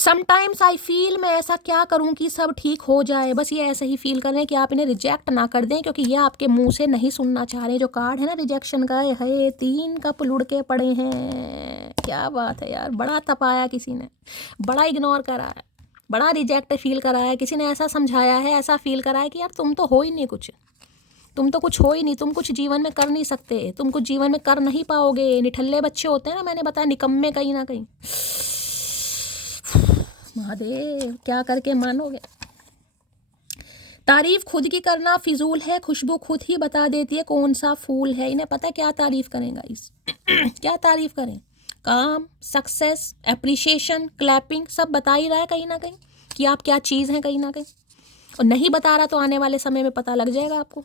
समटाइम्स आई फील मैं ऐसा क्या करूं कि सब ठीक हो जाए। बस ये ऐसा ही फील कर रहे हैं कि आप इन्हें रिजेक्ट ना कर दें, क्योंकि ये आपके मुंह से नहीं सुनना चाह रहे। जो कार्ड है ना रिजेक्शन का, है 3 कप लुढ़के पड़े हैं। क्या बात है यार, बड़ा तपाया किसी ने, बड़ा इग्नोर करा है, बड़ा रिजेक्ट फील करा है किसी ने। ऐसा समझाया है, ऐसा फील करा है कि यार तुम तो हो ही नहीं कुछ, तुम तो कुछ हो ही नहीं, तुम कुछ जीवन में कर नहीं सकते, तुम कुछ जीवन में कर नहीं पाओगे। निठल्ले बच्चे होते हैं ना, मैंने बताया, निकम्मे कहीं ना कहीं। महादेव क्या करके मानोगे। तारीफ खुद की करना फिजूल है, खुशबू खुद ही बता देती है कौन सा फूल है। इन्हें पता है क्या तारीफ करेंगा इस क्या तारीफ करें, काम, सक्सेस, एप्रिशिएशन, क्लैपिंग, सब बता ही रहा है कहीं ना कहीं कि आप क्या चीज़ हैं कहीं ना कहीं। और नहीं बता रहा तो आने वाले समय में पता लग जाएगा आपको।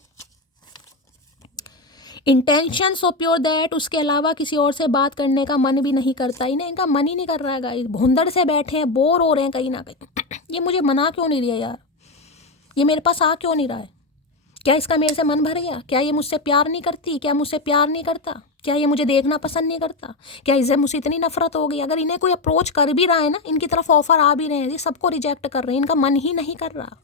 इंटेंशन सो प्योर दैट उसके अलावा किसी और से बात करने का मन भी नहीं करता। इन्हें इनका मन ही नहीं कर रहा है गाइस, भुंदड़ से बैठे हैं, बोर हो रहे हैं कहीं ना कहीं। ये मुझे मना क्यों नहीं रहा यार, ये मेरे पास आ क्यों नहीं रहा है। क्या इसका मेरे से मन भर गया? क्या ये मुझसे प्यार नहीं करती? क्या मुझसे प्यार नहीं करता? क्या ये मुझे देखना पसंद नहीं करता? क्या इसे मुझसे इतनी नफरत हो गई? अगर इन्हें कोई अप्रोच कर भी रहा है ना, इनकी तरफ ऑफर आ भी रहे हैं, ये सबको रिजेक्ट कर रहे हैं, इनका मन ही नहीं कर रहा।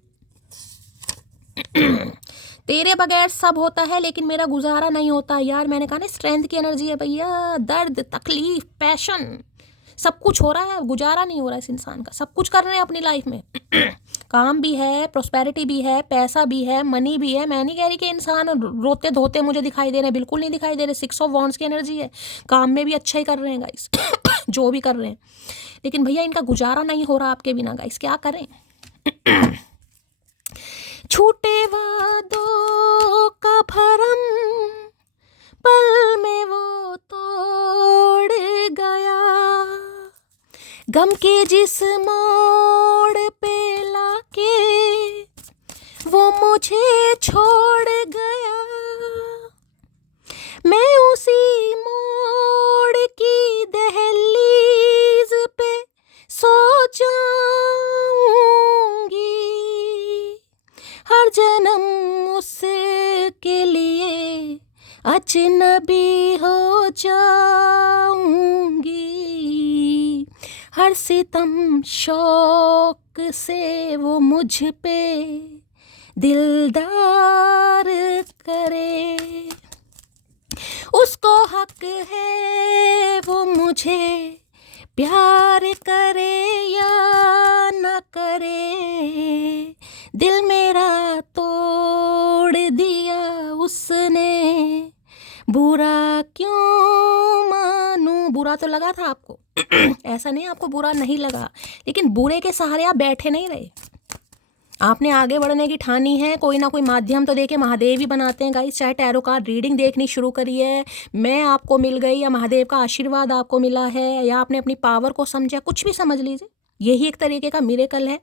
तेरे बगैर सब होता है लेकिन मेरा गुजारा नहीं होता। यार मैंने कहा ना, स्ट्रेंथ की एनर्जी है भैया, दर्द, तकलीफ, पैशन, सब कुछ हो रहा है, गुजारा नहीं हो रहा है इस इंसान का। सब कुछ कर रहे हैं अपनी लाइफ में काम भी है, प्रोस्पेरिटी भी है, पैसा भी है, मनी भी है। मैं नहीं कह रही कि इंसान रोते धोते मुझे दिखाई दे रहे हैं, बिल्कुल नहीं दिखाई दे रहे। 6 ऑफ वॉन्ड्स की एनर्जी है, काम में भी अच्छा ही कर रहे हैं गाइस जो भी कर रहे हैं, लेकिन भैया इनका गुजारा नहीं हो रहा आपके बिना गाइस, क्या करें। छूटे वादों का भरम पल में वो तोड़ गया, गम के जिस मोड़ पे लाके वो मुझे छोड़ गया। मैं उसी मोड़ की दहलीज पे सो जाऊंगी, हर जन्म उसके लिए अजनबी हो जाऊंगी। हर सितम शौक से वो मुझ पे दिलदार करे, उसको हक है वो मुझे प्यार करे या न करे। दिल मेरा तोड़ दिया उसने, बुरा क्यों मानूं। बुरा तो लगा था आपको ऐसा नहीं आपको बुरा नहीं लगा, लेकिन बुरे के सहारे आप बैठे नहीं रहे। आपने आगे बढ़ने की ठानी है, कोई ना कोई माध्यम तो देखे। महादेव ही बनाते हैं गाइस, चाहे टैरो कार्ड रीडिंग देखनी शुरू करी है, मैं आपको मिल गई, या महादेव का आशीर्वाद आपको मिला है, या आपने अपनी पावर को समझा, कुछ भी समझ लीजिए, यही एक तरीके का मिरेकल है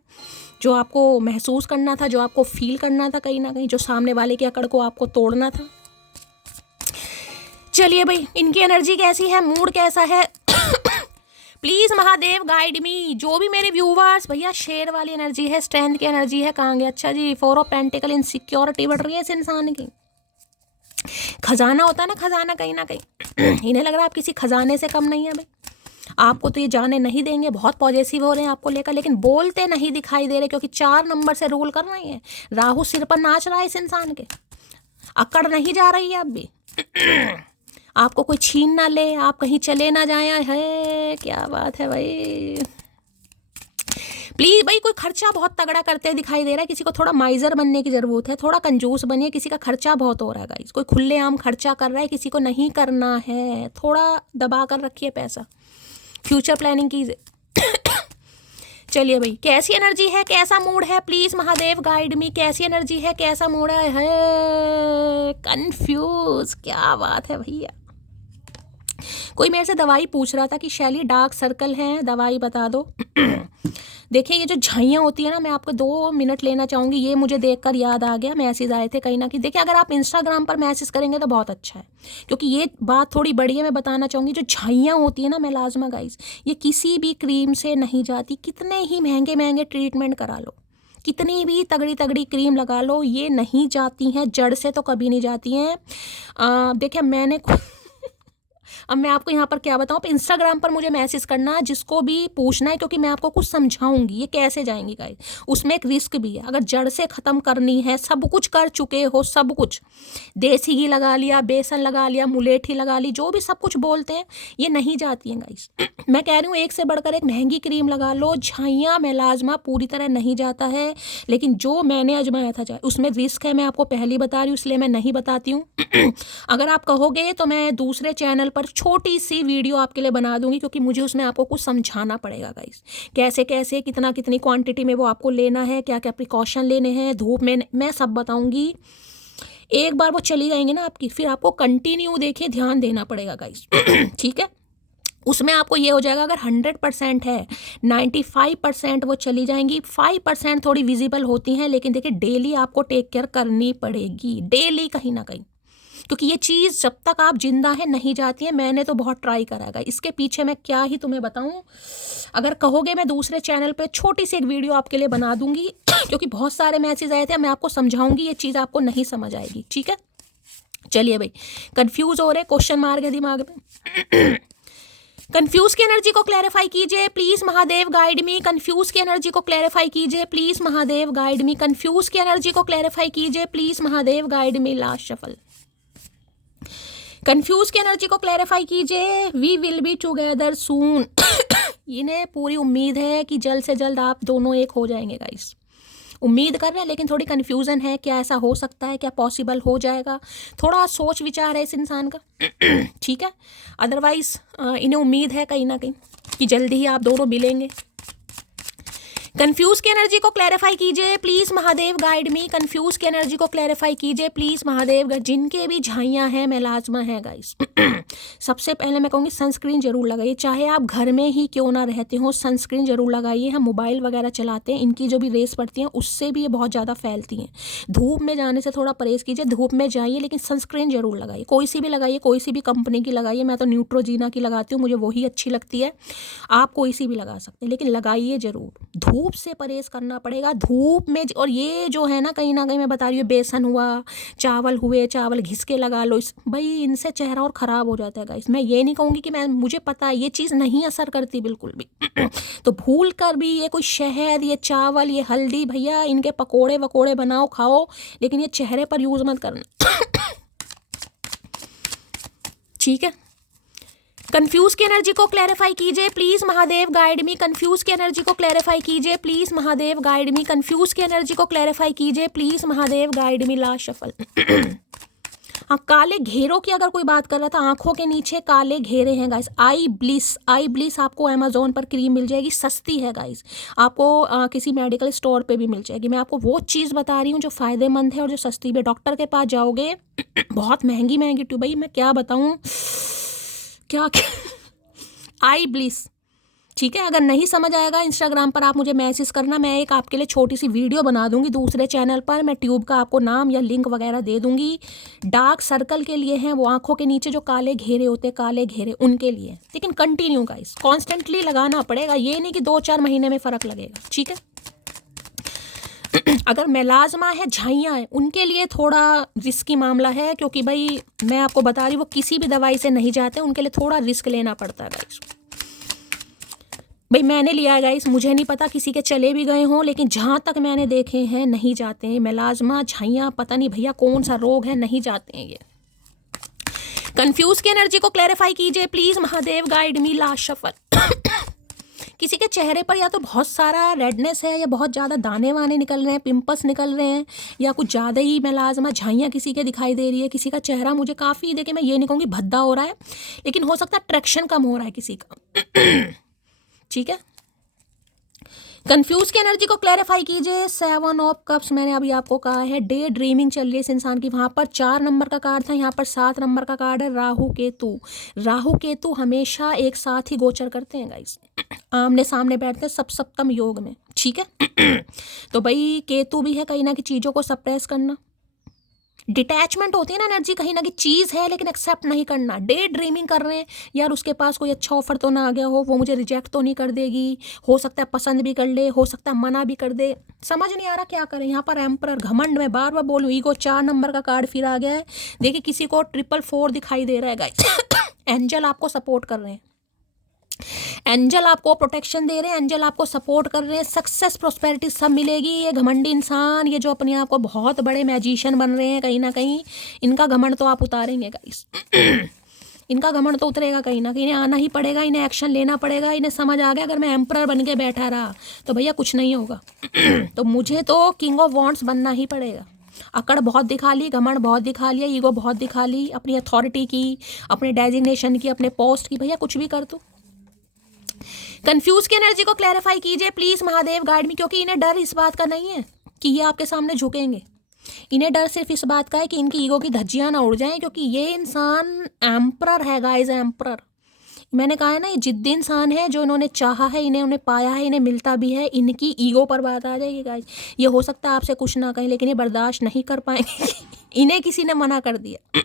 जो आपको महसूस करना था, जो आपको फील करना था कहीं ना कहीं, जो सामने वाले की अकड़ को आपको तोड़ना था। चलिए भाई, इनकी एनर्जी कैसी है, मूड कैसा है प्लीज महादेव गाइड मी। जो भी मेरे व्यूवर्स, भैया शेर वाली एनर्जी है, स्ट्रेंथ की एनर्जी है, कहाँ गया? अच्छा जी, 4 ऑफ पेंटिकल, इनसिक्योरिटी बढ़ रही है इस इंसान की। खजाना होता है ना, खजाना कहीं ना कहीं इन्हें लग रहा है आप किसी खजाने से कम नहीं है भाई। आपको तो ये जाने नहीं देंगे, बहुत पॉजिटिव हो रहे हैं आपको लेकर, लेकिन बोलते नहीं दिखाई दे रहे, क्योंकि 4 नंबर से रूल कर रहे हैं। राहु सिर पर नाच रहा है इस इंसान के, अकड़ नहीं जा रही है अब भी आपको कोई छीन ना ले, आप कहीं चले ना जाए। है क्या बात है भाई। प्लीज भाई, कोई खर्चा बहुत तगड़ा करते दिखाई दे रहा है, किसी को थोड़ा माइजर बनने की जरूरत है, थोड़ा कंजूस बनिए। किसी का खर्चा बहुत हो रहा है गाइस, कोई खुलेआम खर्चा कर रहा है, किसी को नहीं करना है, थोड़ा दबा कर रखिए पैसा, फ्यूचर प्लानिंग कीजिए चलिए भाई, कैसी एनर्जी है, कैसा मूड है, प्लीज महादेव गाइड मी। कैसी एनर्जी है, कैसा मूड है कंफ्यूज, क्या बात है भैया। कोई मेरे से दवाई पूछ रहा था कि शैली डार्क सर्कल है, दवाई बता दो देखिए, ये जो झाइयाँ होती है ना, मैं आपको 2 मिनट लेना चाहूँगी। ये मुझे देखकर याद आ गया, मैसेज आए थे कहीं ना कहीं। देखिए, अगर आप इंस्टाग्राम पर मैसेज करेंगे तो बहुत अच्छा है, क्योंकि ये बात थोड़ी बड़ी है। मैं बताना चाहूँगी, जो झाइयाँ होती है ना मेलाज़्मा गाइस, ये किसी भी क्रीम से नहीं जाती। कितने ही महंगे महंगे ट्रीटमेंट करा लो, कितनी भी तगड़ी तगड़ी क्रीम लगा लो, ये नहीं जाती हैं, जड़ से तो कभी नहीं जाती हैं। देखिए, मैंने अब मैं आपको यहाँ पर क्या बताऊँ, इंस्टाग्राम पर मुझे मैसेज करना जिसको भी पूछना है, क्योंकि मैं आपको कुछ समझाऊंगी ये कैसे जाएंगी गाइस। उसमें एक रिस्क भी है, अगर जड़ से ख़त्म करनी है, सब कुछ कर चुके हो, सब कुछ देसी घी लगा लिया, बेसन लगा लिया, मुलेठी लगा ली, जो भी सब कुछ बोलते हैं, ये नहीं जाती हैं गाइस। मैं कह रही हूँ एक से बढ़कर एक महंगी क्रीम लगा लो, झाइयाँ मेलाजमा पूरी तरह नहीं जाता है, लेकिन जो मैंने आजमाया था जाए उसमें रिस्क है, मैं आपको पहले बता रही हूँ, इसलिए मैं नहीं बताती हूँ। अगर आप कहोगे तो मैं दूसरे चैनल पर छोटी सी वीडियो आपके लिए बना दूंगी, क्योंकि मुझे उसमें आपको कुछ समझाना पड़ेगा गाइस, कैसे कैसे कितना कितनी क्वांटिटी में वो आपको लेना है, क्या क्या प्रिकॉशन लेने हैं, धूप में मैं सब बताऊंगी। एक बार वो चली जाएंगे ना आपकी, फिर आपको कंटिन्यू देखिए ध्यान देना पड़ेगा गाइस। ठीक है, उसमें आपको ये हो जाएगा, अगर 100% है 95% वो चली जाएंगी, 5% थोड़ी विजिबल होती हैं, लेकिन देखिए डेली आपको टेक केयर करनी पड़ेगी, डेली कहीं ना कहीं, क्योंकि ये चीज़ जब तक आप जिंदा है नहीं जाती है। मैंने तो बहुत ट्राई करा है, इसके पीछे मैं क्या ही तुम्हें बताऊं। अगर कहोगे मैं दूसरे चैनल पे छोटी सी एक वीडियो आपके लिए बना दूंगी, क्योंकि बहुत सारे मैसेज आए थे, मैं आपको समझाऊंगी, ये चीज़ आपको नहीं समझ आएगी। ठीक है, चलिए भाई, कंफ्यूज हो रहे, क्वेश्चन मार के दिमाग में। कंफ्यूज की एनर्जी को क्लैरिफाई कीजिए please Mahadev guide me. Confuse की एनर्जी को क्लैरिफाई कीजिए please Mahadev guide me. Confuse की एनर्जी को क्लैरिफाई कीजिए please Mahadev guide me. Last shuffle. Confuse की एनर्जी को क्लैरिफाई कीजिए, वी विल बी टुगेदर सून। इन्हें पूरी उम्मीद है कि जल्द से जल्द आप दोनों एक हो जाएंगे गाइस, उम्मीद कर रहे हैं, लेकिन थोड़ी कन्फ्यूज़न है, क्या ऐसा हो सकता है, क्या पॉसिबल हो जाएगा, थोड़ा सोच विचार है इस इंसान का। ठीक है, अदरवाइज इन्हें उम्मीद है कहीं ना कहीं कि जल्दी ही आप दोनों मिलेंगे। कंफ्यूज की एनर्जी को क्लैरिफाई कीजिए please Mahadev guide me. Confuse की एनर्जी को क्लैरिफाई कीजिए प्लीज महादेव, जिनके भी झाइयाँ हैं मेलाजमा है गाइस। सबसे पहले मैं कहूँगी सनस्क्रीन जरूर लगाइए, चाहे आप घर में ही क्यों ना रहते हो, सनस्क्रीन जरूर लगाइए। हम मोबाइल वगैरह चलाते हैं, इनकी जो भी रेस पड़ती हैं उससे भी ये बहुत ज़्यादा फैलती हैं। धूप में जाने से थोड़ा परहेज कीजिए, धूप में जाइए लेकिन सनस्क्रीन जरूर लगाइए, कोई सी भी लगाइए, कोई सी भी कंपनी की लगाइए। मैं तो न्यूट्रोजीना की लगाती हूँ, मुझे वही अच्छी लगती है, आप कोई सी भी लगा सकते हैं, लेकिन लगाइए जरूर। धूप से परहेज करना पड़ेगा, धूप में। और ये जो है ना कहीं मैं बता रही हूँ, बेसन हुआ, चावल हुए, चावल घिस के लगा लो, भाई इनसे चेहरा और ख़राब हो जाता है गाइस। मैं ये नहीं कहूँगी कि मुझे पता है ये चीज़ नहीं असर करती बिल्कुल भी। तो भूल कर भी ये कोई शहद, ये चावल, ये हल्दी, भैया इनके पकोड़े वकोड़े बनाओ खाओ, लेकिन ये चेहरे पर यूज़ मत करना। ठीक है, कंफ्यूज की एनर्जी को क्लैरिफाई कीजिए please Mahadev guide me. Confuse की एनर्जी को क्लैरिफाई कीजिए please Mahadev guide me. Confuse की एनर्जी को क्लैरिफाई कीजिए please Mahadev guide me. Last shuffle. हाँ, काले घेरों की अगर कोई बात कर रहा था, आंखों के नीचे काले घेरे हैं गाइस। आई ब्लिस आपको अमेजोन पर क्रीम मिल जाएगी, सस्ती है गाइस, आपको किसी मेडिकल स्टोर पे भी मिल जाएगी। मैं आपको वो चीज़ बता रही हूँ जो फ़ायदेमंद है और जो सस्ती भी। डॉक्टर के पास जाओगे बहुत महंगी महंगी ट्यूब, भाई मैं क्या बताऊँ क्या। आई ब्लिस। ठीक है, अगर नहीं समझ आएगा इंस्टाग्राम पर आप मुझे मैसेज करना, मैं एक आपके लिए छोटी सी वीडियो बना दूंगी दूसरे चैनल पर, मैं ट्यूब का आपको नाम या लिंक वगैरह दे दूंगी। डार्क सर्कल के लिए हैं वो, आंखों के नीचे जो काले घेरे होते हैं, काले घेरे, उनके लिए। लेकिन कंटिन्यू गाइस, कॉन्स्टेंटली लगाना पड़ेगा, ये नहीं कि 2-4 महीने में फ़र्क लगेगा। ठीक है, अगर मेलाजमा है, झाइयाँ हैं, उनके लिए थोड़ा रिस्की मामला है, क्योंकि भाई मैं आपको बता रही हूँ वो किसी भी दवाई से नहीं जाते, उनके लिए थोड़ा रिस्क लेना पड़ता है गाइस। भाई मैंने लिया है गाइस, मुझे नहीं पता किसी के चले भी गए हों, लेकिन जहाँ तक मैंने देखे हैं नहीं जाते हैं। मेलाजमा, झाइयाँ, पता नहीं भैया कौन सा रोग है, नहीं जाते हैं ये। कंफ्यूज की एनर्जी को क्लैरिफाई कीजिए please Mahadev guide me. Last shuffle. किसी के चेहरे पर या तो बहुत सारा रेडनेस है, या बहुत ज़्यादा दाने वाने निकल रहे हैं, पिंपल्स निकल रहे हैं, या कुछ ज़्यादा ही मेलाजमा, झाइयाँ किसी के दिखाई दे रही है। किसी का चेहरा मुझे काफ़ी, देखिए मैं ये नहीं कहूँगी भद्दा हो रहा है, लेकिन हो सकता है ट्रैक्शन कम हो रहा है किसी का। ठीक है, कंफ्यूज की एनर्जी को क्लैरिफाई कीजिए। 7 ऑफ कप्स, मैंने अभी आपको कहा है डे ड्रीमिंग चल रही है इस इंसान की। वहाँ पर 4 नंबर का कार्ड था, यहाँ पर 7 नंबर का कार्ड है। राहु केतु, राहु केतु हमेशा एक साथ ही गोचर करते हैं गाइस, आमने सामने बैठते हैं सब सप्तम योग में। ठीक है, तो भाई केतु भी है कहीं ना कहीं चीज़ों को सप्रेस करना, डिटैचमेंट होती है ना एनर्जी, कहीं ना कहीं चीज़ है लेकिन एक्सेप्ट नहीं करना। डे ड्रीमिंग कर रहे हैं, यार उसके पास कोई अच्छा ऑफर तो ना आ गया हो, वो मुझे रिजेक्ट तो नहीं कर देगी, हो सकता है पसंद भी कर ले, हो सकता है मना भी कर दे, समझ नहीं आ रहा क्या करें। यहाँ पर एम्परर, घमंड, में बार बार बोलूँ, ईगो 4 नंबर का कार्ड फिर आ गया है। देखिए किसी को 444 दिखाई दे रहा है गाइस। एंजल आपको सपोर्ट कर रहे हैं, एंजल आपको प्रोटेक्शन दे रहे हैं, एंजल आपको सपोर्ट कर रहे हैं, सक्सेस प्रोस्पेरिटी सब मिलेगी। ये घमंडी इंसान, ये जो अपने आप को बहुत बड़े मैजिशियन बन रहे हैं, कहीं ना कहीं इनका घमंड तो आप उतारेंगे गाइस। इनका घमंड तो उतरेगा कहीं ना कहीं, इन्हें आना ही पड़ेगा, इन्हें एक्शन लेना पड़ेगा। इन्हें समझ आ गया अगर मैं एम्परर बन के बैठा रहा तो भैया कुछ नहीं होगा। तो मुझे तो किंग ऑफ वॉन्ड्स बनना ही पड़ेगा। अकड़ बहुत दिखा ली, घमंड बहुत दिखा लिया, ईगो बहुत दिखा ली, अपनी अथॉरिटी की, अपने डेजिग्नेशन की, अपने पोस्ट की, भैया कुछ भी कर दो। कंफ्यूज की एनर्जी को क्लैरिफाई कीजिए प्लीज महादेव, गाइड मी, क्योंकि इन्हें डर इस बात का नहीं है कि ये आपके सामने झुकेंगे। इन्हें डर सिर्फ इस बात का है कि इनकी ईगो की धज्जियां ना उड़ जाएं, क्योंकि ये इंसान एम्परर है गाइस, एम्परर। मैंने कहा है ना, ये जिद्दी इंसान है, जो इन्होंने चाहा है, उन्हें पाया है, इन्हें मिलता भी है, इनकी ईगो पर बात आ जाएगी गाइस। ये हो सकता है आपसे कुछ ना कहें, लेकिन ये बर्दाश्त नहीं कर पाएंगे। इन्हें किसी ने मना कर दिया।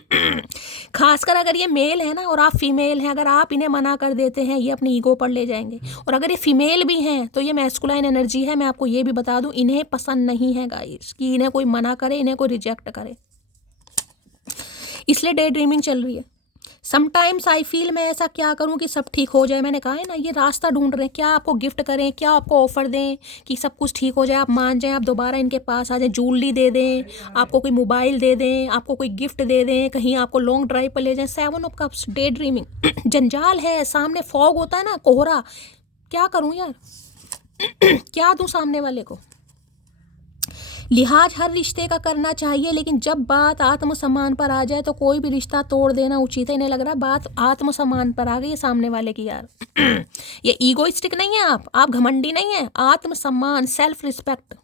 खासकर अगर ये मेल है ना और आप फीमेल हैं, अगर आप इन्हें मना कर देते हैं, ये अपनी ईगो पर ले जाएंगे। और अगर ये फीमेल भी हैं तो ये मैस्कुलाइन एनर्जी है। मैं आपको ये भी बता दूं, इन्हें पसंद नहीं है गाइस कि इन्हें कोई मना करे, इन्हें कोई रिजेक्ट करे, इसलिए डे ड्रीमिंग चल रही है। समटाइम्स आई फील, मैं ऐसा क्या करूं कि सब ठीक हो जाए। मैंने कहा है ना, ये रास्ता ढूंढ रहे हैं, क्या आपको गिफ्ट करें, क्या आपको ऑफर दें कि सब कुछ ठीक हो जाए, आप मान जाएं, आप दोबारा इनके पास आ जाएं, ज्वेलरी दे दें, आपको कोई मोबाइल दे दें, आपको कोई गिफ्ट दे दें, कहीं आपको लॉन्ग ड्राइव पर ले जाएं। 7 ऑफ कप्स, डे ड्रीमिंग। जंजाल है, सामने फॉग होता है ना, कोहरा, क्या करूं यार। क्या दूं सामने वाले को। लिहाज हर रिश्ते का करना चाहिए, लेकिन जब बात आत्मसम्मान पर आ जाए तो कोई भी रिश्ता तोड़ देना उचित है। इन्हें लग रहा है बात आत्मसम्मान पर आ गई है सामने वाले की यार। ये ईगोइस्टिक नहीं है, आप घमंडी नहीं है, आत्मसम्मान, सेल्फ रिस्पेक्ट,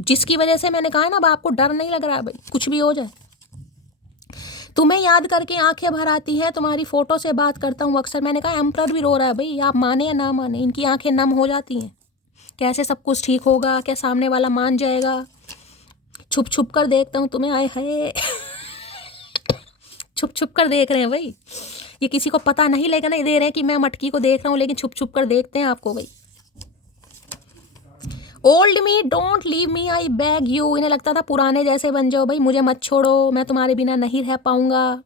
जिसकी वजह से मैंने कहा ना, अब आपको डर नहीं लग रहा है भाई, कुछ भी हो जाए। तुम्हें याद करके आंखें भर आती हैं, तुम्हारी फोटो से बात करता हूँ अक्सर। मैंने कहा एम्परर भी रो रहा है भाई, आप माने या ना माने, इनकी आंखें नम हो जाती हैं। कैसे सब कुछ ठीक होगा, क्या सामने वाला मान जाएगा। छुप छुप कर देखता हूँ तुम्हें, आए हाय। छुप छुप कर देख रहे हैं भाई, ये किसी को पता नहीं लेगा, नहीं दे रहे हैं कि मैं मटकी को देख रहा हूँ, लेकिन छुप छुप कर देखते हैं आपको भाई। Old me don't leave me I bag you, इन्हें लगता था पुराने जैसे बन जाओ भाई, मुझे मत छोड़ो, मैं तुम्हारे बिना नहीं रह पाऊंगा।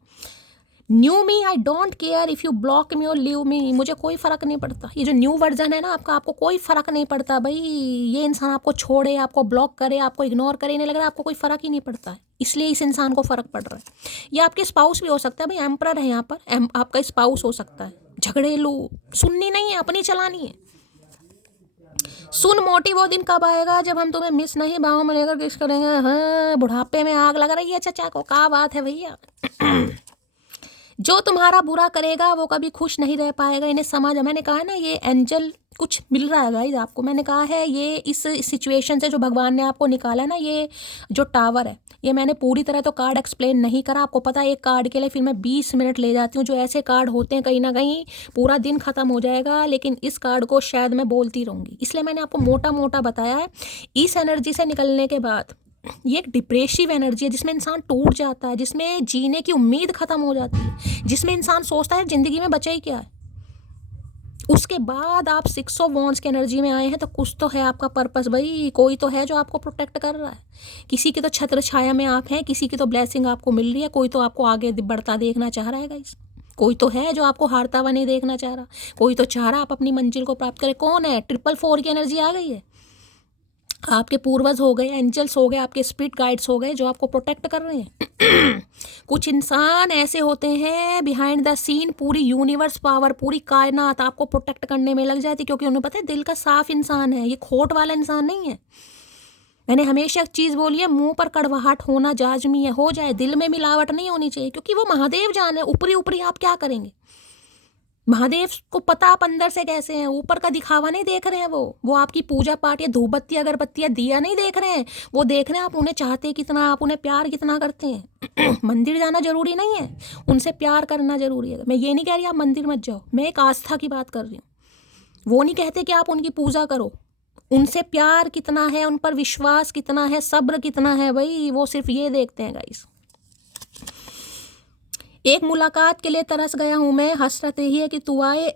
New me I don't care if you block me और लीव मी, मुझे कोई फ़र्क नहीं पड़ता। ये जो न्यू वर्जन है ना आपका, आपको कोई फ़र्क नहीं पड़ता भाई। ये इंसान आपको छोड़े, आपको ब्लॉक करे, आपको इग्नोर करे, इन्हें लग रहा है आपको कोई फ़र्क ही नहीं पड़ता है, इसलिए इस इंसान को फ़र्क पड़ रहा है। ये आपके स्पाउस भी हो सकता है भाई, एम्परर है यहाँ पर, आपका स्पाउस हो सकता है। झगड़ेलू, सुननी नहीं है, अपनी चलानी है। सुन मोटी, वो दिन कब आएगा जब हम तुम्हें मिस नहीं बाहों में लेकर किस करेंगे। हाँ, बुढ़ापे में आग लग रही है चचा को, क्या बात है भैया। जो तुम्हारा बुरा करेगा वो कभी खुश नहीं रह पाएगा, इन्हें समझ। मैंने कहा है ना, ये एंजल कुछ मिल रहा है गाइस आपको। मैंने कहा है ये इस सिचुएशन से जो भगवान ने आपको निकाला ना, ये जो टावर है, ये मैंने पूरी तरह तो कार्ड एक्सप्लेन नहीं करा। आपको पता है एक कार्ड के लिए फिर मैं 20 मिनट ले जाती हूँ। जो ऐसे कार्ड होते हैं कहीं ना कहीं पूरा दिन खत्म हो जाएगा, लेकिन इस कार्ड को शायद मैं बोलती रहूँगी, इसलिए मैंने आपको मोटा मोटा बताया है। इस एनर्जी से निकलने के बाद ये एक डिप्रेसिव एनर्जी है, जिसमें इंसान टूट जाता है, जिसमें जीने की उम्मीद खत्म हो जाती है, जिसमें इंसान सोचता है जिंदगी में बचा ही क्या है। उसके बाद आप 6 ऑफ वॉन्ड्स की एनर्जी में आए हैं, तो कुछ तो है आपका पर्पस भाई, कोई तो है जो आपको प्रोटेक्ट कर रहा है। किसी की तो छत्र छाया में आप हैं, किसी की तो ब्लेसिंग आपको मिल रही है, कोई तो आपको आगे बढ़ता देखना चाह रहा है गाइस। कोई तो है जो आपको हारता हुआ नहीं देखना चाह रहा, कोई तो चाह रहा आप अपनी मंजिल को प्राप्त करें। कौन है? 444 की एनर्जी आ गई है। आपके पूर्वज हो गए, एंजल्स हो गए, आपके स्पिरिट गाइड्स हो गए, जो आपको प्रोटेक्ट कर रहे हैं। कुछ इंसान ऐसे होते हैं बिहाइंड द सीन, पूरी यूनिवर्स पावर, पूरी कायनात आपको प्रोटेक्ट करने में लग जाती, क्योंकि उन्हें पता है दिल का साफ इंसान है, ये खोट वाला इंसान नहीं है। मैंने हमेशा एक चीज़ बोली है, मुंह पर कड़वाहट होना जाजमी है, हो जाए, दिल में मिलावट नहीं होनी चाहिए, क्योंकि वो महादेव जान है। ऊपरी ऊपरी आप क्या करेंगे? महादेव को पता आप अंदर से कैसे हैं, ऊपर का दिखावा नहीं देख रहे हैं। वो आपकी पूजा पाठ या धूपबत्ती अगरबत्तियाँ दिया नहीं देख रहे हैं, वो देख रहे हैं आप उन्हें चाहते कितना, आप उन्हें प्यार कितना करते हैं। मंदिर जाना जरूरी नहीं है, उनसे प्यार करना जरूरी है। मैं ये नहीं कह रही आप मंदिर मत जाओ, मैं एक आस्था की बात कर रही हूँ। वो नहीं कहते कि आप उनकी पूजा करो, उनसे प्यार कितना है, उन पर विश्वास कितना है, सब्र कितना है भाई, वो सिर्फ ये देखते हैं गाइस। एक मुलाकात के लिए तरस गया हूँ मैं, हसरत यही है कि तू आए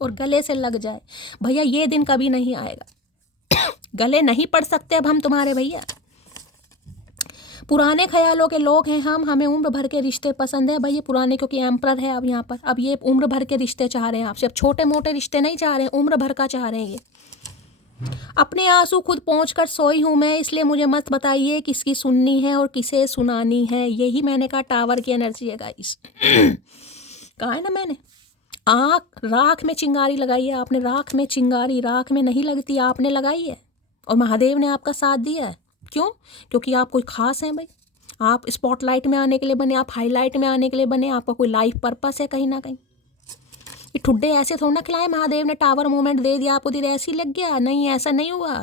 और गले से लग जाए। भैया ये दिन कभी नहीं आएगा, गले नहीं पड़ सकते अब हम तुम्हारे भैया। पुराने ख्यालों के लोग हैं हम, हमें उम्र भर के रिश्ते पसंद है। भाई ये पुराने क्योंकि एम्परर है अब यहाँ पर, अब ये उम्र भर के रिश्ते चाह रहे हैं आपसे, अब छोटे मोटे रिश्ते नहीं चाह रहे हैं, उम्र भर का चाह रहे हैं ये। अपने आंसू खुद पहुँच कर सोई हूँ मैं, इसलिए मुझे मत बताइए किसकी सुननी है और किसे सुनानी है। यही मैंने कहा टावर की एनर्जी है गाइस। कहा है ना मैंने, आँख राख में चिंगारी लगाई है आपने, राख में चिंगारी राख में नहीं लगती, आपने लगाई है और महादेव ने आपका साथ दिया है। क्यों? क्योंकि आप कोई खास हैं भाई, आप स्पॉटलाइट में आने के लिए बने, आप हाईलाइट में आने के लिए बने, आपका कोई लाइफ पर्पस है कहीं ना कहीं। ये ठुड्डे ऐसे थोड़ा ना खिलाए, महादेव ने टावर मोमेंट दे दिया आपको, दिल ऐसी लग गया, नहीं ऐसा नहीं हुआ।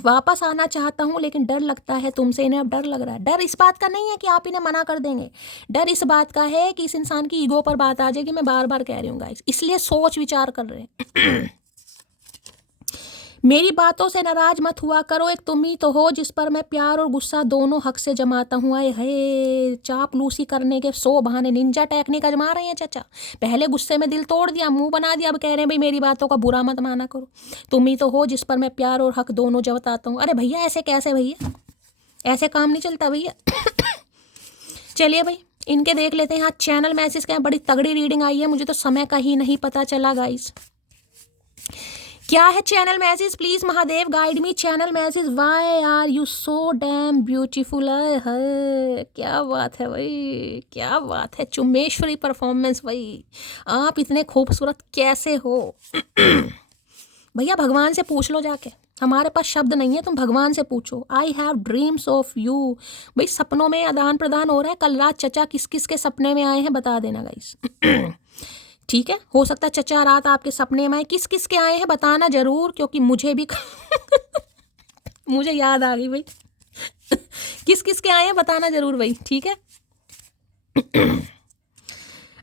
वापस आना चाहता हूँ लेकिन डर लगता है तुमसे, इन्हें अब डर लग रहा है। डर इस बात का नहीं है कि आप इन्हें मना कर देंगे, डर इस बात का है कि इस इंसान की ईगो पर बात आ जाएगी। मैं बार बार कह रही हूँ गाइस, इसलिए सोच विचार कर रहे हैं। मेरी बातों से नाराज मत हुआ करो, एक तुम ही तो हो जिस पर मैं प्यार और गुस्सा दोनों हक से जमाता हूँ। आए है चापलूसी करने के 100 बहाने, निंजा टेक्निक आजमा रहे हैं चाचा। पहले गुस्से में दिल तोड़ दिया, मुंह बना दिया, अब कह रहे हैं भाई मेरी बातों का बुरा मत माना करो, तुम ही तो हो जिस पर मैं प्यार और हक दोनों जताता हूँ। अरे भैया ऐसे कैसे भैया, ऐसे काम नहीं चलता भैया। चलिए भाई इनके देख लेते हैं। हाँ चैनल मैसेज का बड़ी तगड़ी रीडिंग आई है, मुझे तो समय का ही नहीं पता चला गाइस। क्या है channel message? Please Mahadev guide me. Channel message, why are you so damn beautiful. है क्या बात है भाई, क्या बात है, चुम्बेश्वरी परफॉर्मेंस भाई, आप इतने खूबसूरत कैसे हो। भैया भगवान से पूछ लो जाके, हमारे पास शब्द नहीं है, तुम भगवान से पूछो। I have dreams of you. भाई सपनों में आदान प्रदान हो रहा है। कल रात चचा किस किस के सपने में आए हैं बता देना गाइस। ठीक है, हो सकता है चचा रात आपके सपने में आए, किस किस के आए हैं बताना जरूर, क्योंकि मुझे भी मुझे याद आ गई भाई। किस किस के आए हैं बताना जरूर भाई, ठीक है।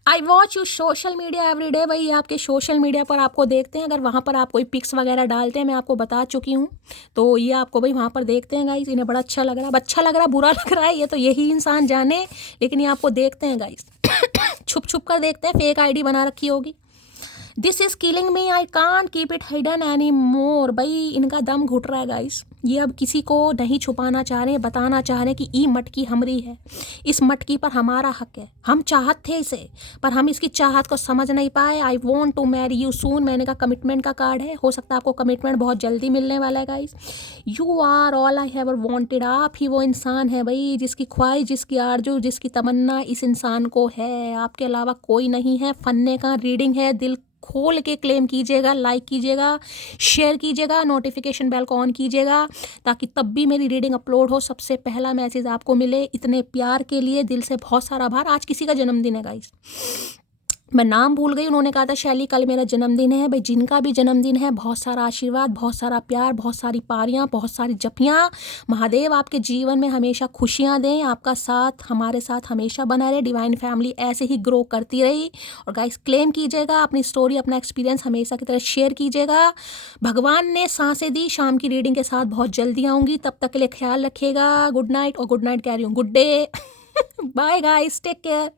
I watch you social media every day. भाई आपके सोशल मीडिया पर आपको देखते हैं, अगर वहाँ पर आप कोई पिक्स वगैरह डालते हैं, मैं आपको बता चुकी हूँ, तो ये आपको भाई वहाँ पर देखते हैं गाइस। इन्हें बड़ा अच्छा लग रहा है, अच्छा लग रहा है, बुरा लग रहा है, ये तो यही इंसान जाने, लेकिन ये आपको देखते हैं गाइस। छुप छुप कर देखते हैं, फेक आईडी बना रखी होगी। This is killing me, I can't keep it hidden any more. भाई इनका दम घुट रहा है गाइस, ये अब किसी को नहीं छुपाना चाह रहे, बताना चाह रहे कि ई मटकी हमरी है, इस मटकी पर हमारा हक है, हम चाहत थे इसे पर हम इसकी चाहत को समझ नहीं पाए। I want to marry you soon, मैंने कहा कमिटमेंट का कार्ड है, हो सकता है आपको कमिटमेंट बहुत जल्दी मिलने वाला है guys. You are all I have wanted, आप ही वो इंसान है भाई जिसकी ख्वाहिश, जिसकी आरजू, जिसकी तमन्ना इस इंसान को है, आपके अलावा कोई नहीं है। फन्ने का रीडिंग है, दिल खोल के क्लेम कीजिएगा, लाइक कीजिएगा, शेयर कीजिएगा, नोटिफिकेशन बेल को ऑन कीजिएगा, ताकि तब भी मेरी रीडिंग अपलोड हो सबसे पहला मैसेज आपको मिले। इतने प्यार के लिए दिल से बहुत सारा आभार। आज किसी का जन्मदिन है गाइस, मैं नाम भूल गई, उन्होंने कहा था शैली कल मेरा जन्मदिन है। भाई जिनका भी जन्मदिन है बहुत सारा आशीर्वाद, बहुत सारा प्यार, बहुत सारी पारियाँ, बहुत सारी जपियाँ। महादेव आपके जीवन में हमेशा खुशियाँ दें, आपका साथ हमारे साथ हमेशा बना रहे, डिवाइन फैमिली ऐसे ही ग्रो करती रही। और गाइस क्लेम कीजिएगा अपनी स्टोरी, अपना एक्सपीरियंस हमेशा की तरह शेयर कीजिएगा। भगवान ने सांसें दी, शाम की रीडिंग के साथ बहुत जल्दी आऊँगी, तब तक के लिए ख्याल रखिएगा। गुड नाइट, और गुड नाइट कह रही हूँ, good day. Bye guys, take care.